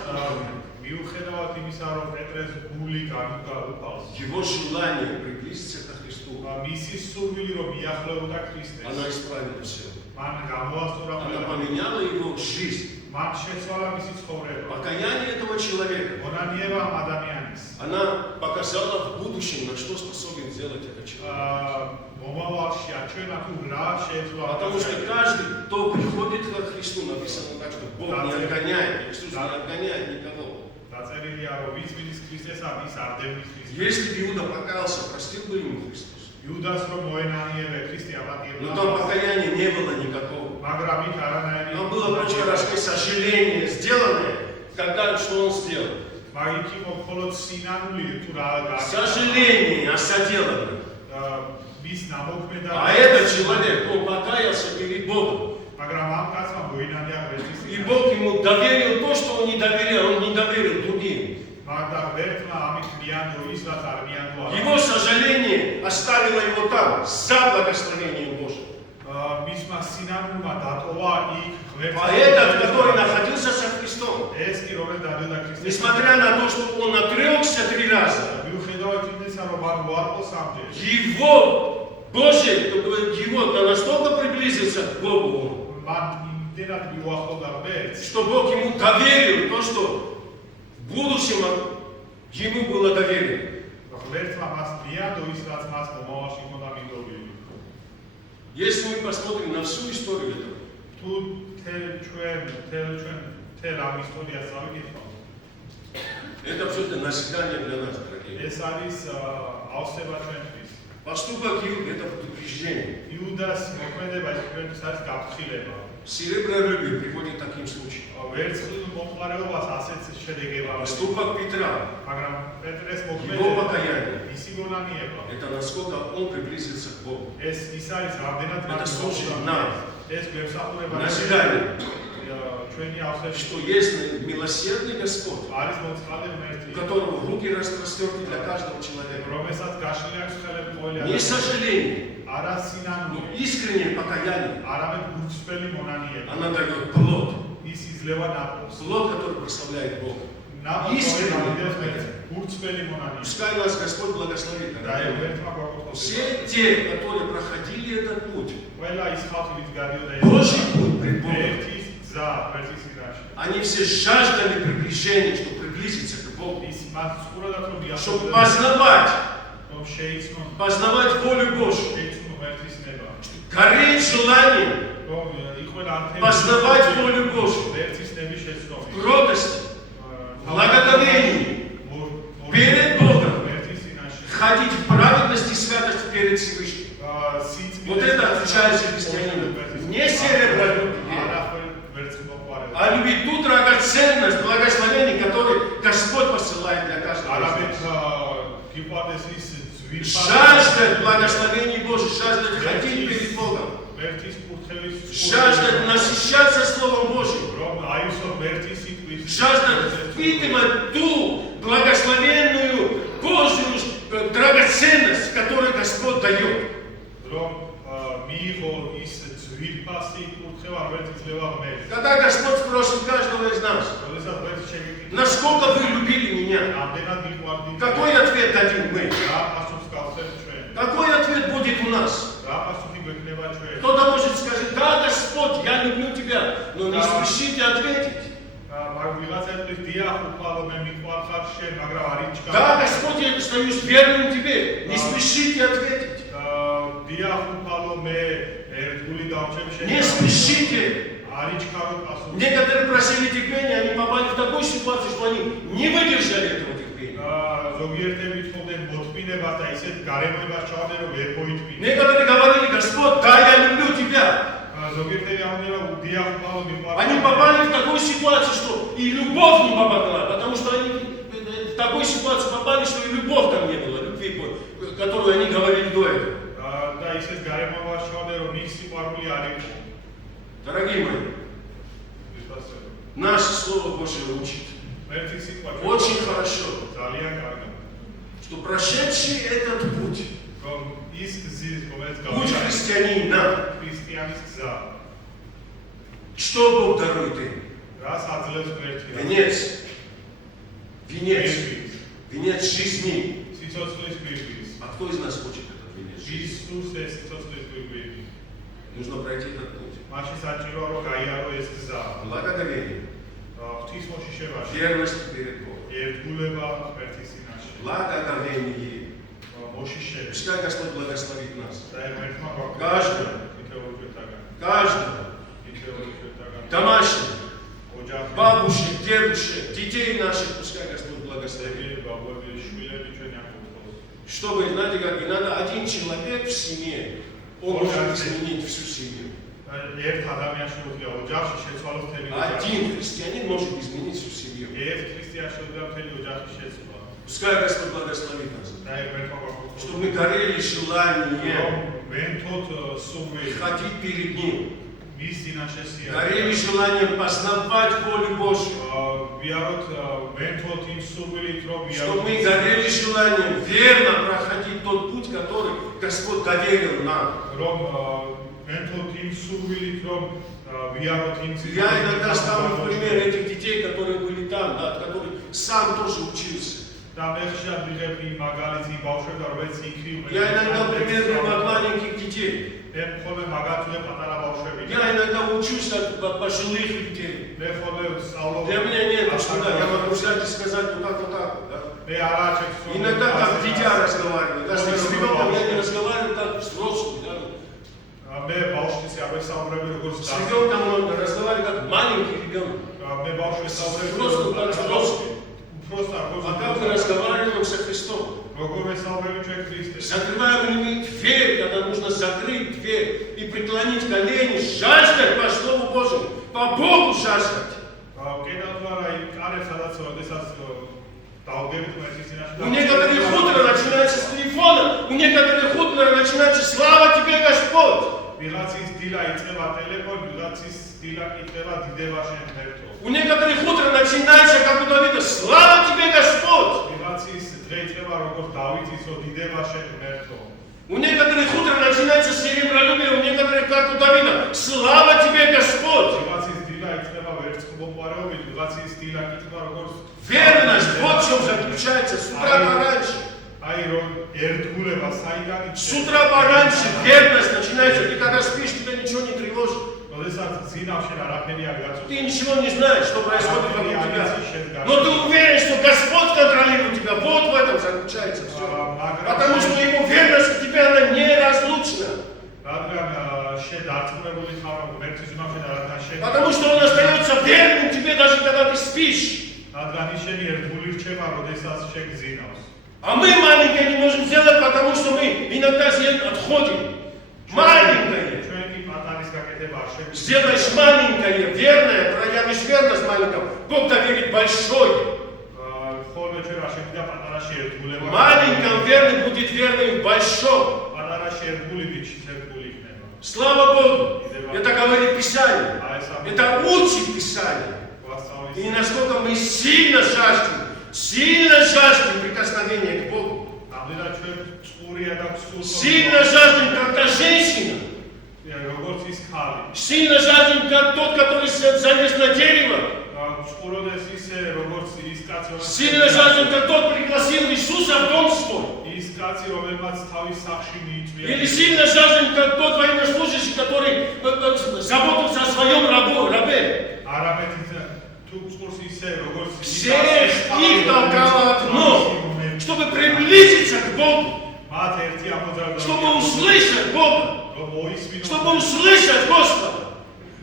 მიუხედავად имისა, რომ პეტრეს გული განუყავს. его желание приблизиться ко Христу, მისი სურვილი, რომ მიახლოვდა ქრისტეს. она исправила все. მან გამოასწორა Она ყველა. поменяла его жизнь. მან შეცვალა მისი ცხოვრება. Покаяние этого человека, მონანიება ამ ადამიანის. она показала в будущем, на что способен сделать этот человек. მომავალში აჩვენა თუ რა შეეძლო. Потому что каждый, кто приходит ко Христу, написано так, что Бог не отгоняет, Иисус не отгоняет никого. დაწერილია, რომ ვინც მიდის ქრისტესა, ვის არ დევნის ქრისტეს. Если бы Иуда покаялся, простил бы ему Христос. იუდას რომ მოენანიებე ქრისტე Но აპატიებდა. там покаяния не было никакого. მაგრამ იქ არანაირი. Там было просто раскрыть сожаление, сделанное, когда что он сделал. მაგ იქ იყო მხოლოდ სინანული თუ რა Сожаление о соделанном. ვის ნამოქმედა. А этот человек, он покаялся перед Богом. მაგრამ ამ კაცმა მოინანია ღმერთის. И Бог ему доверил то, что он не доверил другим. მაგრამ ვერთმა ამით მიანდო ის, რაც არ მიანდო. Его сожаление оставило его там, за благословением Божьим. მისმა სინანულმა დატოვა იქ ღმერთის. А этот, который находился со Христом, ეს კი რომელიც დადოდა ქრისტეს. несмотря на то, что он отрекся 3 раза, მიუხედავად იმისა, რომ მან უარყო სამჯერ. его Божий, его настолько приблизился к Богу, მან იმდენად მიუახლოვდა ღმერთს, что Бог ему доверил то, что в будущем ему было доверено. ღმერთმა მას მიანდო ის, რაც მას მომავალში ჰქონდა მინდობილი. Если мы посмотрим на всю историю этого, თუ თელ ამ ისტორიას წავიკითხავ, это все это назидание для нас, дорогие. ეს არის ავსება ჩვენთვის. Поступок Иуды – это предупреждение. იუდას მოქმედება ის ჩვენთვის არის გაფრთხილება. Серебролюбие приводит к таким случаям. ვერცხლის მომყარეობას ასეთ შედეგება. Поступок Петра, მაგრამ პეტრეს его მოქმედება, покаяние ისი გონანიება. – это насколько он приблизился к Богу. ეს ის არის რამდენად Это служит нам. ეს გვემსახურება Назидание, ჩვენი ავსების что есть милосердный Господь, არის მოწყალე у ღმერთი, которого руки распростерты для каждого человека. რომელსაც გაშლილი აქვს ხელები ყოველი Не сожаление, არა но სინანული, искреннее покаяние. არამედ გულწრფელი მონანიება. Она дает плод, ის იძლევა ნაყოფს. плод, который прославляет Бога. Пускай нас Господь благословит. Все те, которые проходили этот путь, Божий путь пред Богом, они все жаждали приближения, чтобы приблизиться к Богу, чтобы познавать волю Божью, гореть желанием познавать волю Божью, в кротости, благоговении, перед Богом, ходить в праведности и святости перед Всевышним. Вот это отличается христианина. Не серебролюбие, а любить ту драгоценность, благословение, которое Господь посылает для каждого из нас. Жаждать благословений Божьих, жаждать ходить перед Богом, жаждать насыщаться Словом Божьим, жаждать впитывать ту благословенную Божью драгоценность, которую Господь дает. Когда Господь спросит каждого из нас, насколько вы любили меня, какой ответ дадим мы? Какой ответ будет у нас? Кто-то может сказать: да, Господь, я люблю тебя, но не спешите ответить. Да, Господь, я остаюсь верным тебе, не спешите ответить. Не спешите. Некоторые просили терпения, они попали в такую ситуацию, что они не выдержали этого терпения. Некоторые говорили: Господь, да, я люблю тебя. Они попали в такую ситуацию, что и любовь не помогла, потому что они в такую ситуацию попали, что и любовь там не было, любви, которую они говорили до этого. Дорогие мои, наше Слово Божие учит очень хорошо, что прошедший этот путь, путь христианина, что Бог дарует им? Венец. Венец. Венец жизни. А кто из нас хочет этот венец жизни? Нужно пройти этот путь. Благоговение. Верность перед Богом. Благоговение. Пускай Господь благословит нас. Каждого. Домашних, бабушек, дедушек, детей наших, пускай Господь благословит. Чтобы, знаете, как бы надо один человек в семье, он может изменить всю семью. Один христианин может изменить всю семью. Пускай Господь благословит нас. Чтобы мы горели желанием ходить перед Ним. Горели желанием познавать волю Божью. Чтобы мы горели желанием верно проходить тот путь, который Господь доверил нам. Я иногда ставлю в пример этих детей, которые были там, да, которые сам тоже учился. Я иногда пример от маленьких детей. Я иногда учусь от пожилых людей. Для меня нет, что да, я могу взять и сказать вот так. Да? Иногда как дитя разговариваю. Даже с ребенком я не разговариваю как взрослый. Да? С ребенком он разговаривает как маленький ребенок. Взрослый как взрослый. А как мы разговариваем со Христом? Закрываем ли дверь, когда нужно закрыть дверь и преклонить колени, жаждать по Слову Божьему, по Богу жаждать. У некоторых хутора начинается с телефона, у некоторых хутора начинается «Слава тебе, Господь!» У некоторых утро начинается, как у Давида, «Слава тебе, Господь!» У некоторых утро начинается серебролюбие, у некоторых, как у Давида, «Слава тебе, Господь!» მომყარებით ვიღაცის დილა კითხვა როგორც Верность, вот в чем заключается. С утра пораньше. აი რომ ერთგულება საიდან С утра пораньше верность начинается. Ты когда спишь, тебя ничего не тревожит. როდესაც ზინავში არაფერი არ გაწუხებს. Ты ничего не знаешь, что происходит вокруг тебя. Но ты уверен, что Господь контролирует тебя. Вот в этом заключается все. Потому что Его верность к тебе, она неразлучна. Потому что Он остается верным тебе, даже когда ты спишь. А мы маленькое не можем сделать, потому что мы иногда отходим. Маленькое. Сделаешь маленькое, верное, проявишь верность маленького. Бог доверит большое. Маленьком верный будет верным в большом. Слава Богу! Это говорит Писание. Это учит Писание. И насколько мы сильно жаждем прикосновения к Богу. Сильно жаждем, как та женщина. Сильно жаждем, как тот, который залез на дерево. Сильно жаждем, как тот пригласил Иисуса в дом свой. Или сильно жаждем, как тот военнослужащий, который заботился о своем рабе. Всех их толкало одно, чтобы приблизиться к Богу. Чтобы услышать Бога. Чтобы услышать Господа.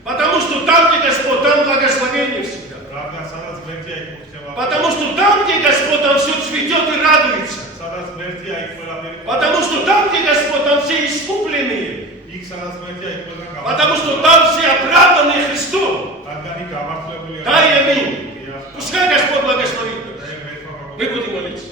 Потому что там, где Господь, там благословение всегда. Потому что там, где Господь, там все цветет и радуется. Потому что там, где Господь, там все искупленные. Потому что там все оправданные Христом. Дай аминь. Пускай Господь благословит нас. Мы будем молиться.